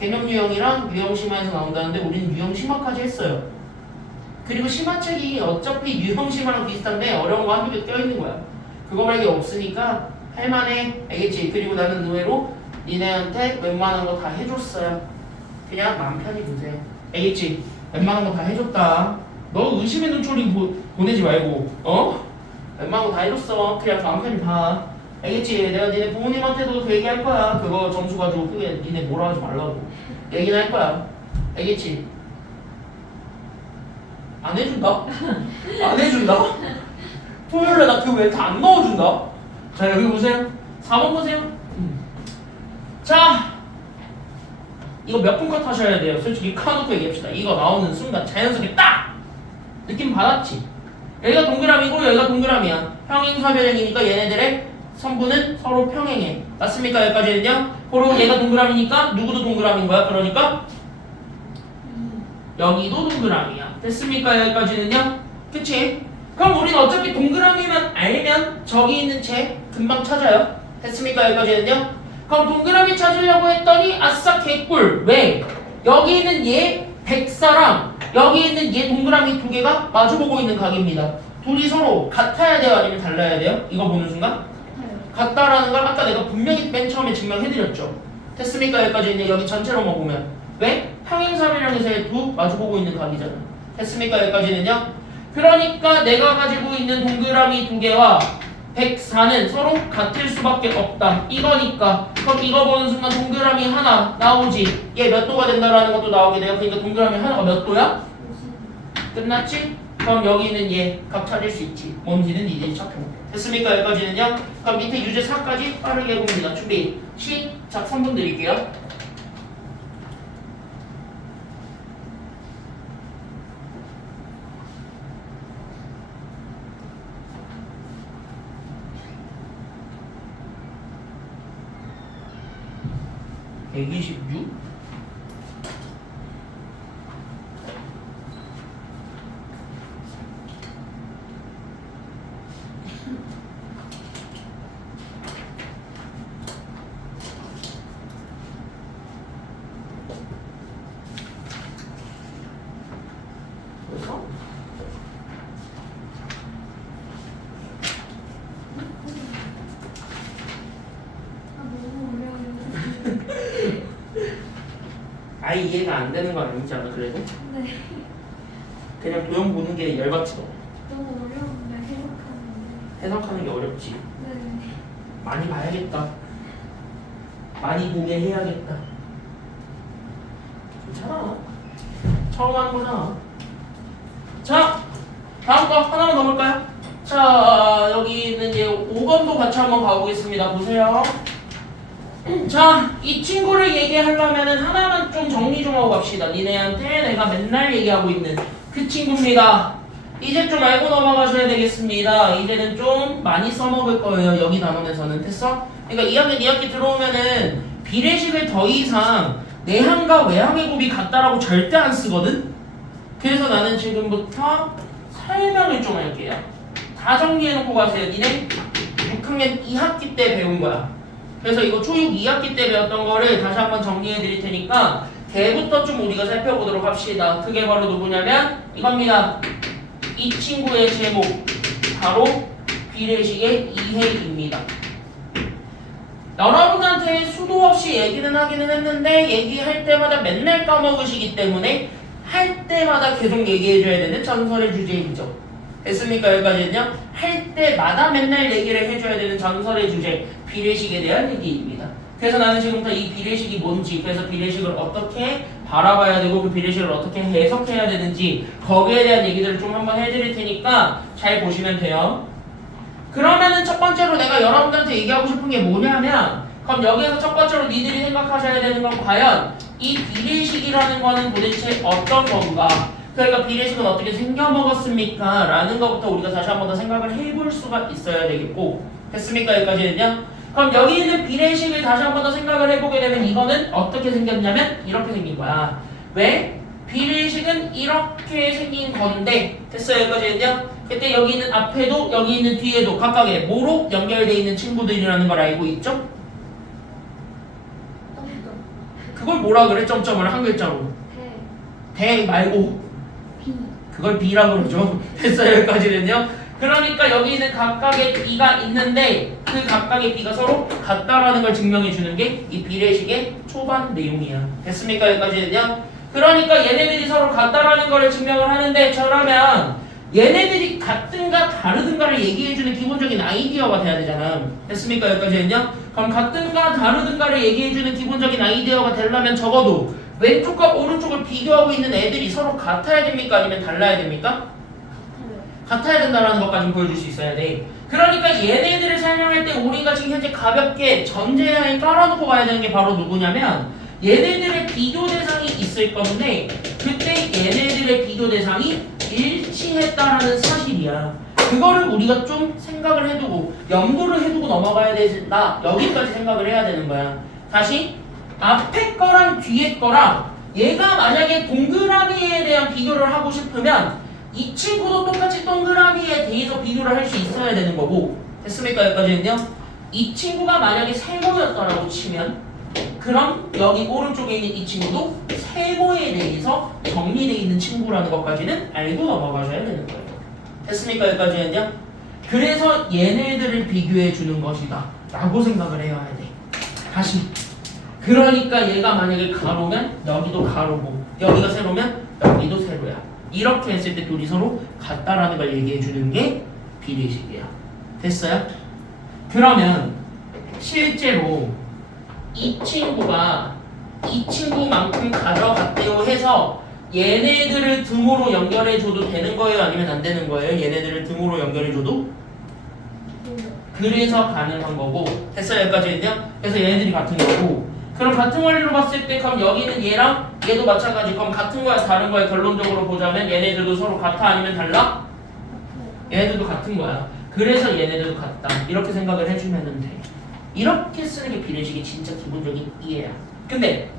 개념 유형이랑 유형 심화에서 나온다는데 우리는 유형 심화까지 했어요. 그리고 심화책이 어차피 유형 심화랑 비슷한데 어려운 거 한두 개 껴있는 거야. 그거밖에 없으니까 할만해. 알겠지? 그리고 나는 의외로 니네한테 웬만한 거 다 해줬어요. 그냥 마음 편히 보세요. 알겠지? 웬만한 거 다 해줬다. 너 의심의 눈초리 보내지 말고 웬만한 거 다 해줬어. 그냥 다음 편히 봐. 알겠지? 내가 니네 부모님한테도 그 얘기 할 거야. 그거 점수 가지고 크게 니네 뭐라 하지 말라고. 얘기는 할 거야. 알겠지? 안 해준다? 안 해준다? 토요일에 나 그 멘트 안 넣어준다? 자, 여기 보세요. 4번 보세요. 자, 이거 몇 분 컷 하셔야 돼요. 솔직히 까놓고 얘기합시다. 이거 나오는 순간 자연스럽게 딱! 느낌 받았지? 여기가 동그라미고 여기가 동그라미야. 평행사변형이니까 얘네들의 선분은 서로 평행해. 맞습니까? 여기까지는요? 그리고 얘가 동그라미니까 누구도 동그라미인 거야. 그러니까 여기도 동그라미야. 됐습니까? 여기까지는요? 그치? 그럼 우리는 어차피 동그라미만 알면 저기 있는 쟤 금방 찾아요. 됐습니까? 여기까지는요? 그럼 동그라미 찾으려고 했더니 아싸 개꿀. 왜? 여기 있는 얘 백사랑 여기 있는 얘 동그라미 두 개가 마주보고 있는 각입니다. 둘이 서로 같아야 돼요? 아니면 달라야 돼요? 이거 보는 순간? 같다라는 걸 아까 내가 분명히 맨 처음에 증명해드렸죠. 됐습니까? 여기까지는 여기 전체로만 보면 왜? 평행사변형에서 두 마주보고 있는 각이잖아. 됐습니까? 여기까지는요? 그러니까 내가 가지고 있는 동그라미 두 개와 104는 서로 같을 수밖에 없다. 이거니까 그럼 이거 보는 순간 동그라미 하나 나오지. 얘 몇 도가 된다라는 것도 나오게 돼요. 그러니까 동그라미 하나가 몇 도야? 끝났지? 그럼 여기 있는 얘 값 찾을 수 있지. 뭔지는 이제 찾고. 됐습니까? 여기까지는요? 그럼 밑에 유제 4까지 빠르게 해봅니다. 준비 시작. 3분 드릴게요. (126) 그래서 아예 이해가 안 되는 거 아니지 않아 그래도? 네. 그냥 도형 보는 게 열받지 너. 너무 어려운데 해석하는데. 해석하는 게 어렵지. 네. 많이 봐야겠다. 많이 보게 해야겠다. 괜찮아. 처음 하는 거잖아. 자, 다음 거 하나만 더 볼까요? 자, 여기 있는 이제 5번도 같이 한번 가보겠습니다. 보세요. 자, 이 친구를 얘기하려면은 하나만 좀 정리 좀 하고 갑시다. 니네한테 내가 맨날 얘기하고 있는 그 친구입니다. 이제 좀 알고 넘어가셔야 되겠습니다. 이제는 좀 많이 써먹을 거예요. 여기 단원에서는. 됐어? 그러니까 2학년 2학기 들어오면은 비례식을 더 이상 내항과 외항의 곱이 같다라고 절대 안 쓰거든? 그래서 나는 지금부터 설명을 좀 할게요. 다 정리해놓고 가세요. 니네 6학년 2학기 때 배운 거야. 그래서 이거 초6 2학기 때 배웠던 거를 다시 한번 정리해 드릴 테니까 걔부터 좀 우리가 살펴보도록 합시다. 그게 바로 누구냐면 이겁니다. 이 친구의 제목 바로 비례식의 이해입니다. 여러분한테 수도 없이 얘기는 하기는 했는데 얘기할 때마다 맨날 까먹으시기 때문에 할 때마다 계속 얘기해줘야 되는 전설의 주제이죠. 됐습니까? 여기까지는요. 할 때마다 맨날 얘기를 해줘야 되는 전설의 주제 비례식에 대한 얘기입니다. 그래서 나는 지금부터 이 비례식이 뭔지, 그래서 비례식을 어떻게 바라봐야 되고 그 비례식을 어떻게 해석해야 되는지 거기에 대한 얘기들을 좀 한번 해드릴 테니까 잘 보시면 돼요. 그러면은 첫 번째로 내가 여러분들한테 얘기하고 싶은 게 뭐냐면, 그럼 여기에서 첫 번째로 니들이 생각하셔야 되는 건 과연 이 비례식이라는 거는 도대체 어떤 건가? 그러니까 비례식은 어떻게 생겨먹었습니까? 라는 것부터 우리가 다시 한 번 더 생각을 해볼 수가 있어야 되겠고. 됐습니까? 여기까지는요? 그럼 여기 있는 비례식을 다시 한 번 더 생각을 해보게 되면 이거는 어떻게 생겼냐면 이렇게 생긴 거야. 왜? 비례식은 이렇게 생긴 건데, 됐어요? 여기까지는요? 그때 여기 있는 앞에도 여기 있는 뒤에도 각각의 뭐로 연결되어 있는 친구들이라는 걸 알고 있죠? 그걸 뭐라 그래? 점점을 한 글자로. 대 말고 그걸 B라 그러죠. 됐어요? 여기까지는요? 그러니까 여기 있는 각각의 B가 있는데 그 각각의 B가 서로 같다라는 걸 증명해 주는 게 이 비례식의 초반 내용이야. 됐습니까? 여기까지는요? 그러니까 얘네들이 서로 같다라는 걸 증명을 하는데, 저라면 얘네들이 같든가 다르든가를 얘기해 주는 아이디어가 돼야 되잖아. 됐습니까? 여기까지는요? 그럼 같든가 다르든가를 얘기해주는 기본적인 아이디어가 되려면 적어도 왼쪽과 오른쪽을 비교하고 있는 애들이 서로 같아야 됩니까? 아니면 달라야 됩니까? 같아야 된다는 것까지 보여줄 수 있어야 돼. 그러니까 얘네들을 설명할 때 우리가 지금 현재 가볍게 전제하에 깔아놓고 가야 되는 게 바로 누구냐면 얘네들의 비교 대상이 있을 건데 그때 얘네들의 비교 대상이 일치했다라는 사실이야. 그거를 우리가 좀 생각을 해두고 염두를 해두고 넘어가야 된다. 여기까지 생각을 해야 되는 거야. 다시 앞에 거랑 뒤에 거랑 얘가 만약에 동그라미에 대한 비교를 하고 싶으면 이 친구도 똑같이 동그라미에 대해서 비교를 할 수 있어야 되는 거고 됐습니까? 여기까지는요. 이 친구가 만약에 세모였다라고 치면 그럼 여기 오른쪽에 있는 이 친구도 세모에 대해서 정리되어 있는 친구라는 것까지는 알고 넘어가셔야 되는 거예요. 됐습니까? 여기까지는요. 그래서 얘네들을 비교해 주는 것이다 라고 생각을 해야 돼. 다시 그러니까 얘가 만약에 가로면 여기도 가로고 여기가 세로면 여기도 세로야. 이렇게 했을 때 둘이 서로 같다라는 걸 얘기해 주는 게 비례식이야. 됐어요? 그러면 실제로 이 친구가 이 친구만큼 가져갔대요 해서 얘네들을 등호로 연결해 줘도 되는 거예요? 아니면 안 되는 거예요? 얘네들을 등호로 연결해 줘도? 그래서 가능한 거고. 됐어요? 여기까지는요? 그래서 얘네들이 같은 거고. 그럼 같은 원리로 봤을 때 그럼 여기는 얘랑 얘도 마찬가지. 그럼 같은 거야 다른 거야 결론적으로 보자면 얘네들도 서로 같아 아니면 달라? 얘네들도 같은 거야. 그래서 얘네들도 같다. 이렇게 생각을 해주면 돼. 이렇게 쓰는 게 비례식의 진짜 기본적인 이해야. 근데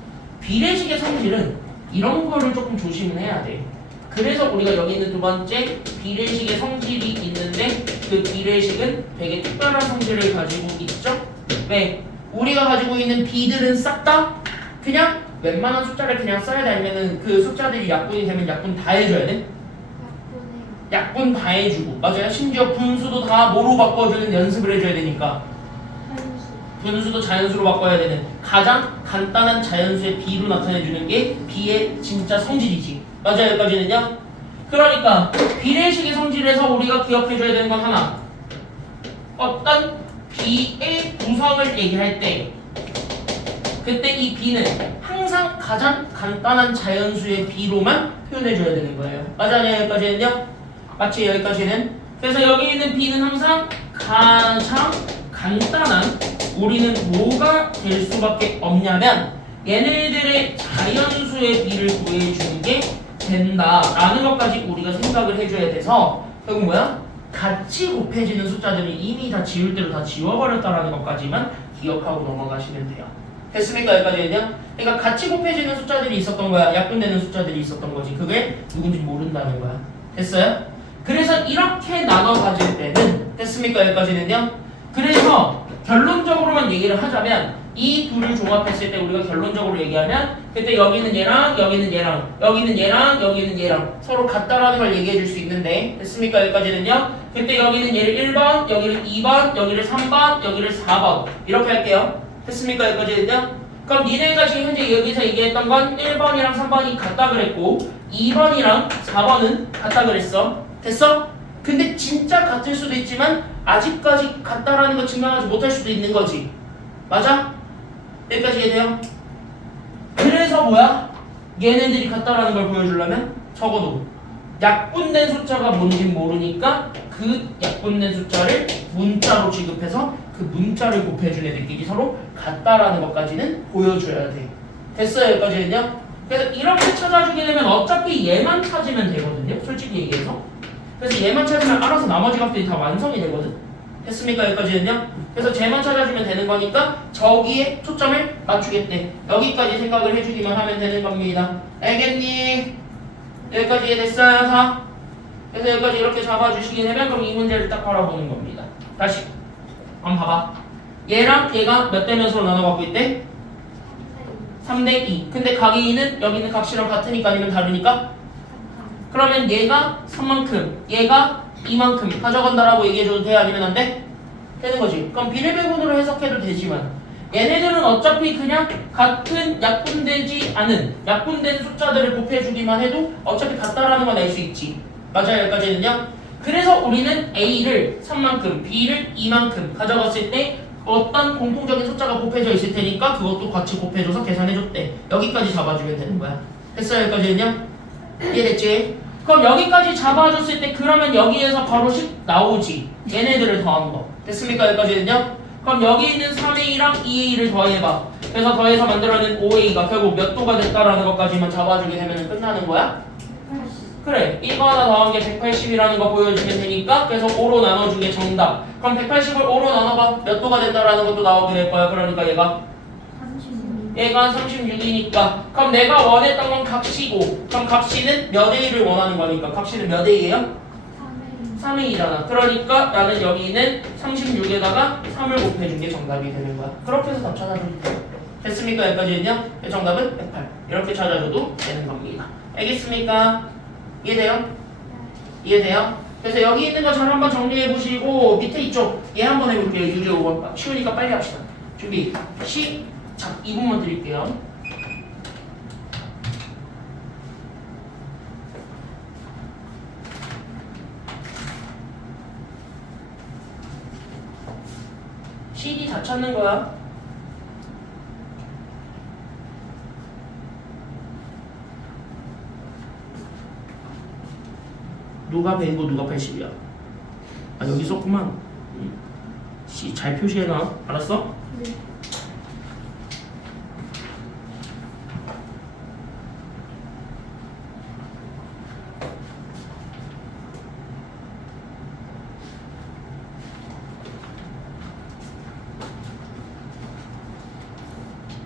비례식의 성질은 이런 거를 조금 조심을 해야 돼. 그래서 우리가 여기 있는 두 번째 비례식의 성질이 있는데 그 비례식은 되게 특별한 성질을 가지고 있죠? 왜? 우리가 가지고 있는 b들은 싹 다 그냥 웬만한 숫자를 그냥 써야 돼? 아니면은 그 숫자들이 약분이 되면 약분 다 해줘야 돼? 약분 다 해주고 맞아요? 심지어 분수도 다 뭐로 바꿔주는 연습을 해줘야 되니까 분수도 자연수로 바꿔야 되는 가장 간단한 자연수의 b로 나타내주는 게 b의 진짜 성질이지. 맞아요? 여기까지는요? 그러니까 비례식의 성질에서 우리가 기억해줘야 되는 건 하나, 어떤 b의 구성을 얘기할 때 그때 이 b는 항상 가장 간단한 자연수의 b로만 표현해줘야 되는 거예요. 맞아요? 여기까지는요? 맞지? 여기까지는. 그래서 여기 있는 b는 항상 가장 간단한 우리는 뭐가 될 수밖에 없냐면 얘네들의 자연수의 b를 구해주는 게 된다라는 것까지 우리가 생각을 해줘야 돼서 결국 뭐야? 같이 곱해지는 숫자들은 이미 다 지울 대로 다 지워버렸다라는 것까지만 기억하고 넘어가시면 돼요. 됐습니까? 여기까지는요? 그러니까 같이 곱해지는 숫자들이 있었던 거야. 약분되는 숫자들이 있었던 거지. 그게 누군지 모른다는 거야. 됐어요? 그래서 이렇게 나눠 가질 때는 됐습니까? 여기까지는요? 그래서 결론적으로만 얘기를 하자면 이 둘을 종합했을 때 우리가 결론적으로 얘기하면 그때 여기는 얘랑 여기는 얘랑 여기는 얘랑 여기는 얘랑 서로 같다라는 걸 얘기해 줄 수 있는데 됐습니까? 여기까지는요. 그때 여기는 얘를 1번, 여기를 2번, 여기를 3번, 여기를 4번 이렇게 할게요. 됐습니까? 여기까지는요. 그럼 니네가 지금 현재 여기서 얘기했던 건 1번이랑 3번이 같다 그랬고 2번이랑 4번은 같다 그랬어. 됐어? 근데 진짜 같을 수도 있지만 아직까지 같다라는 거 증명하지 못할 수도 있는 거지. 맞아? 여기까지 이해돼요? 그래서 뭐야? 얘네들이 같다라는 걸 보여주려면 적어도 약분된 숫자가 뭔지 모르니까 그 약분된 숫자를 문자로 취급해서 그 문자를 곱해준 애들끼리 서로 같다라는 것까지는 보여줘야 돼. 됐어요? 여기까지는요? 그래서 이렇게 찾아주게 되면 어차피 얘만 찾으면 되거든요. 솔직히 얘기해서. 그래서 얘만 찾으면 알아서 나머지 값들이 다 완성이 되거든. 됐습니까? 여기까지는요? 그래서 쟤만 찾아주면 되는 거니까 저기에 초점을 맞추겠대. 여기까지 생각을 해주기만 하면 되는 겁니다. 알겠니? 여기까지 이해됐어요? 다? 그래서 여기까지 이렇게 잡아주시게 되면 그럼 이 문제를 딱 바라보는 겁니다. 다시 한번 봐봐. 얘랑 얘가 몇 대 몇으로 나눠갖고 있대? 3대2. 근데 각이 2는 여기 있는 값이랑 같으니까 아니면 다르니까? 그러면 얘가 3만큼 얘가 이만큼 가져간다라고 얘기해줘도 돼? 아니면 안 돼? 되는 거지. 그럼 비례배분으로 해석해도 되지만 얘네들은 어차피 그냥 같은 약분되지 않은 약분된 숫자들을 곱해주기만 해도 어차피 같다라는 건 알 수 있지. 맞아요? 여기까지는요? 그래서 우리는 A를 3만큼, B를 2만큼 가져갔을 때 어떤 공통적인 숫자가 곱해져 있을 테니까 그것도 같이 곱해줘서 계산해줬대. 여기까지 잡아주면 되는 거야. 됐어요? 여기까지는요? 이해됐지? 그럼 여기까지 잡아줬을 때 그러면 여기에서 바로 10 나오지. 얘네들을 더한 거. 됐습니까? 여기까지는요? 그럼 여기 있는 3A랑 2A를 더해봐. 그래서 더해서 만들어낸 5A가 결국 몇 도가 됐다라는 것까지만 잡아주게 되면 끝나는 거야? 그래, 이거 하나 더한 게 180이라는 거 보여주면 되니까 그래서 5로 나눠준 게 정답. 그럼 180을 5로 나눠봐. 몇 도가 된다라는 것도 나오게 될 거야. 그러니까 얘가 36이니까 그럼 내가 원했던 건 각시고 그럼 각시는 몇 A를 원하는 거니까 각시는 몇 A예요? 3A잖아. 그러니까 나는 여기는 36에다가 3을 곱해준 게 정답이 되는 거야. 그렇게 해서 답 찾아주면 돼. 됐습니까? 여기까지는요? 정답은 108. 이렇게 찾아줘도 되는 겁니다. 알겠습니까? 이해돼요? 이해돼요? 그래서 여기 있는 거 잘 한번 정리해 보시고 밑에 이쪽 얘 한번 해볼게요. 유리 5번 쉬우니까 빨리 합시다. 준비 시작. 2분만 드릴게요. CD 다 찾는 거야. 누가 100이고 누가 80이야? 아 여기 있었구만. C 잘 표시해놔. 알았어? 네.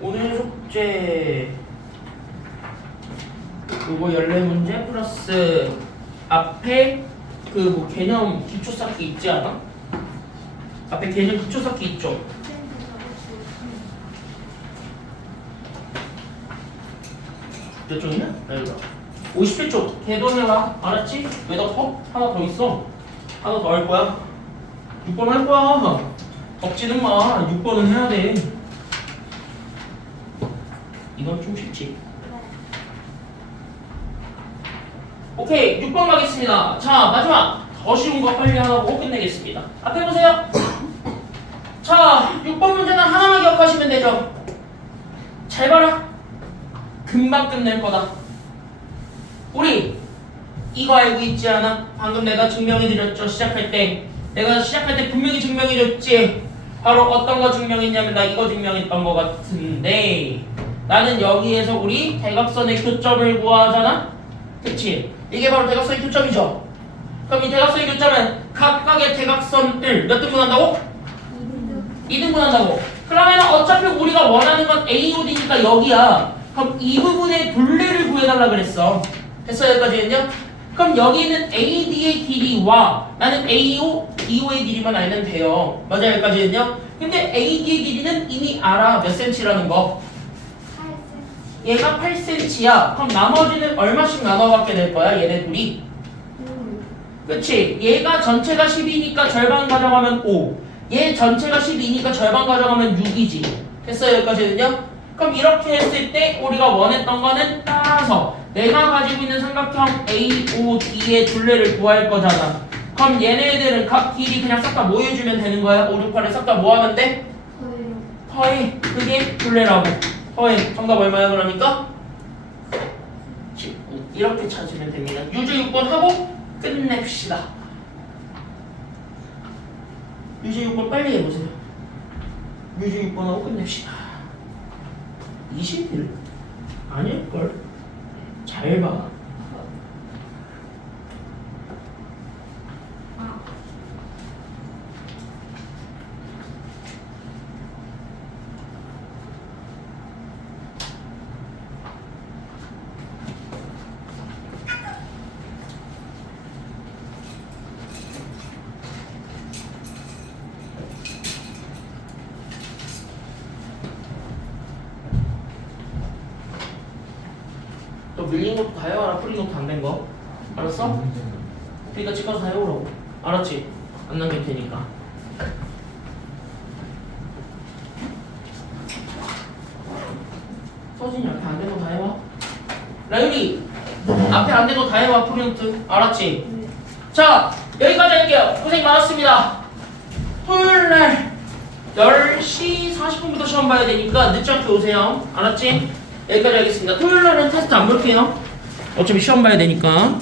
오늘 숙제 그거 14문제 플러스 앞에 그 뭐 개념 기초 쌓기 있지 않아? 앞에 개념 기초 쌓기 있죠? 몇 쪽이냐? 여기다 57쪽 개돈해봐. 알았지? 왜 덮어? 하나 더 있어. 하나 더 할 거야. 6번 할 거야. 덮지는 마. 6번은 해야 돼. 이건 좀 쉽지. 오케이 6번 가겠습니다. 자 마지막 더 쉬운 거 빨리 하고 끝내겠습니다. 앞에 보세요. 자 6번 문제는 하나만 기억하시면 되죠. 잘 봐라. 금방 끝낼 거다. 우리 이거 알고 있지 않아? 방금 내가 증명해드렸죠. 시작할 때 분명히 증명해줬지. 바로 어떤 거 증명했냐면 나 이거 증명했던 거 같은데 나는 여기에서 우리 대각선의 교점을 구하잖아. 그치? 이게 바로 대각선의 교점이죠. 그럼 이 대각선의 교점은 각각의 대각선을 몇 등분한다고? 2등분한다고. 그러면 어차피 우리가 원하는 건 AOD니까 여기야. 그럼 이 부분의 둘레를 구해달라 그랬어. 됐어요? 여기까지는요? 그럼 여기 있는 AD의 길이와 나는 AO, BO의 길이만 알면 돼요. 맞아요? 여기까지는요? 근데 AD의 길이는 이미 알아. 몇 cm라는 거. 얘가 8cm야. 그럼 나머지는 얼마씩 나눠받게 될 거야? 얘네 둘이. 그치? 얘가 전체가 10이니까 절반 가져가면 5. 얘 전체가 12니까 절반 가져가면 6이지. 됐어요? 여기까지는요? 그럼 이렇게 했을 때 우리가 원했던 거는 따라서 내가 가지고 있는 삼각형 AOD의 둘레를 구할 거잖아. 그럼 얘네들은 각 길이 그냥 싹 다 뭐 해주면 되는 거야? 5, 6, 8을 싹 다 뭐 하면 돼? 더해. 그게 둘레라고. 더해. 정답 얼마야 그러니까? 19. 이렇게 찾으면 됩니다. 유주 6번 하고 끝냅시다. 유주 6번 빨리 해보세요. 유주 6번 하고 끝냅시다. 21? 아닐걸? 잘 봐. 또 밀린 것도 다 해와라. 풀린 것도 안 된 거. 알았어? 그러니까 집 가서 다 해오라고. 알았지? 안 남길 테니까. 서진이 앞에 안 된 거 다 해와. 라윤이 앞에 안 된 거 다 해와. 프린트. 알았지? 자 여기까지 할게요. 고생 많았습니다. 토요일날 10시 40분부터 시험 봐야 되니까 늦지 않게 오세요. 알았지? 여기까지 하겠습니다. 토요일날은 테스트 안 볼게요. 어차피 시험 봐야 되니까.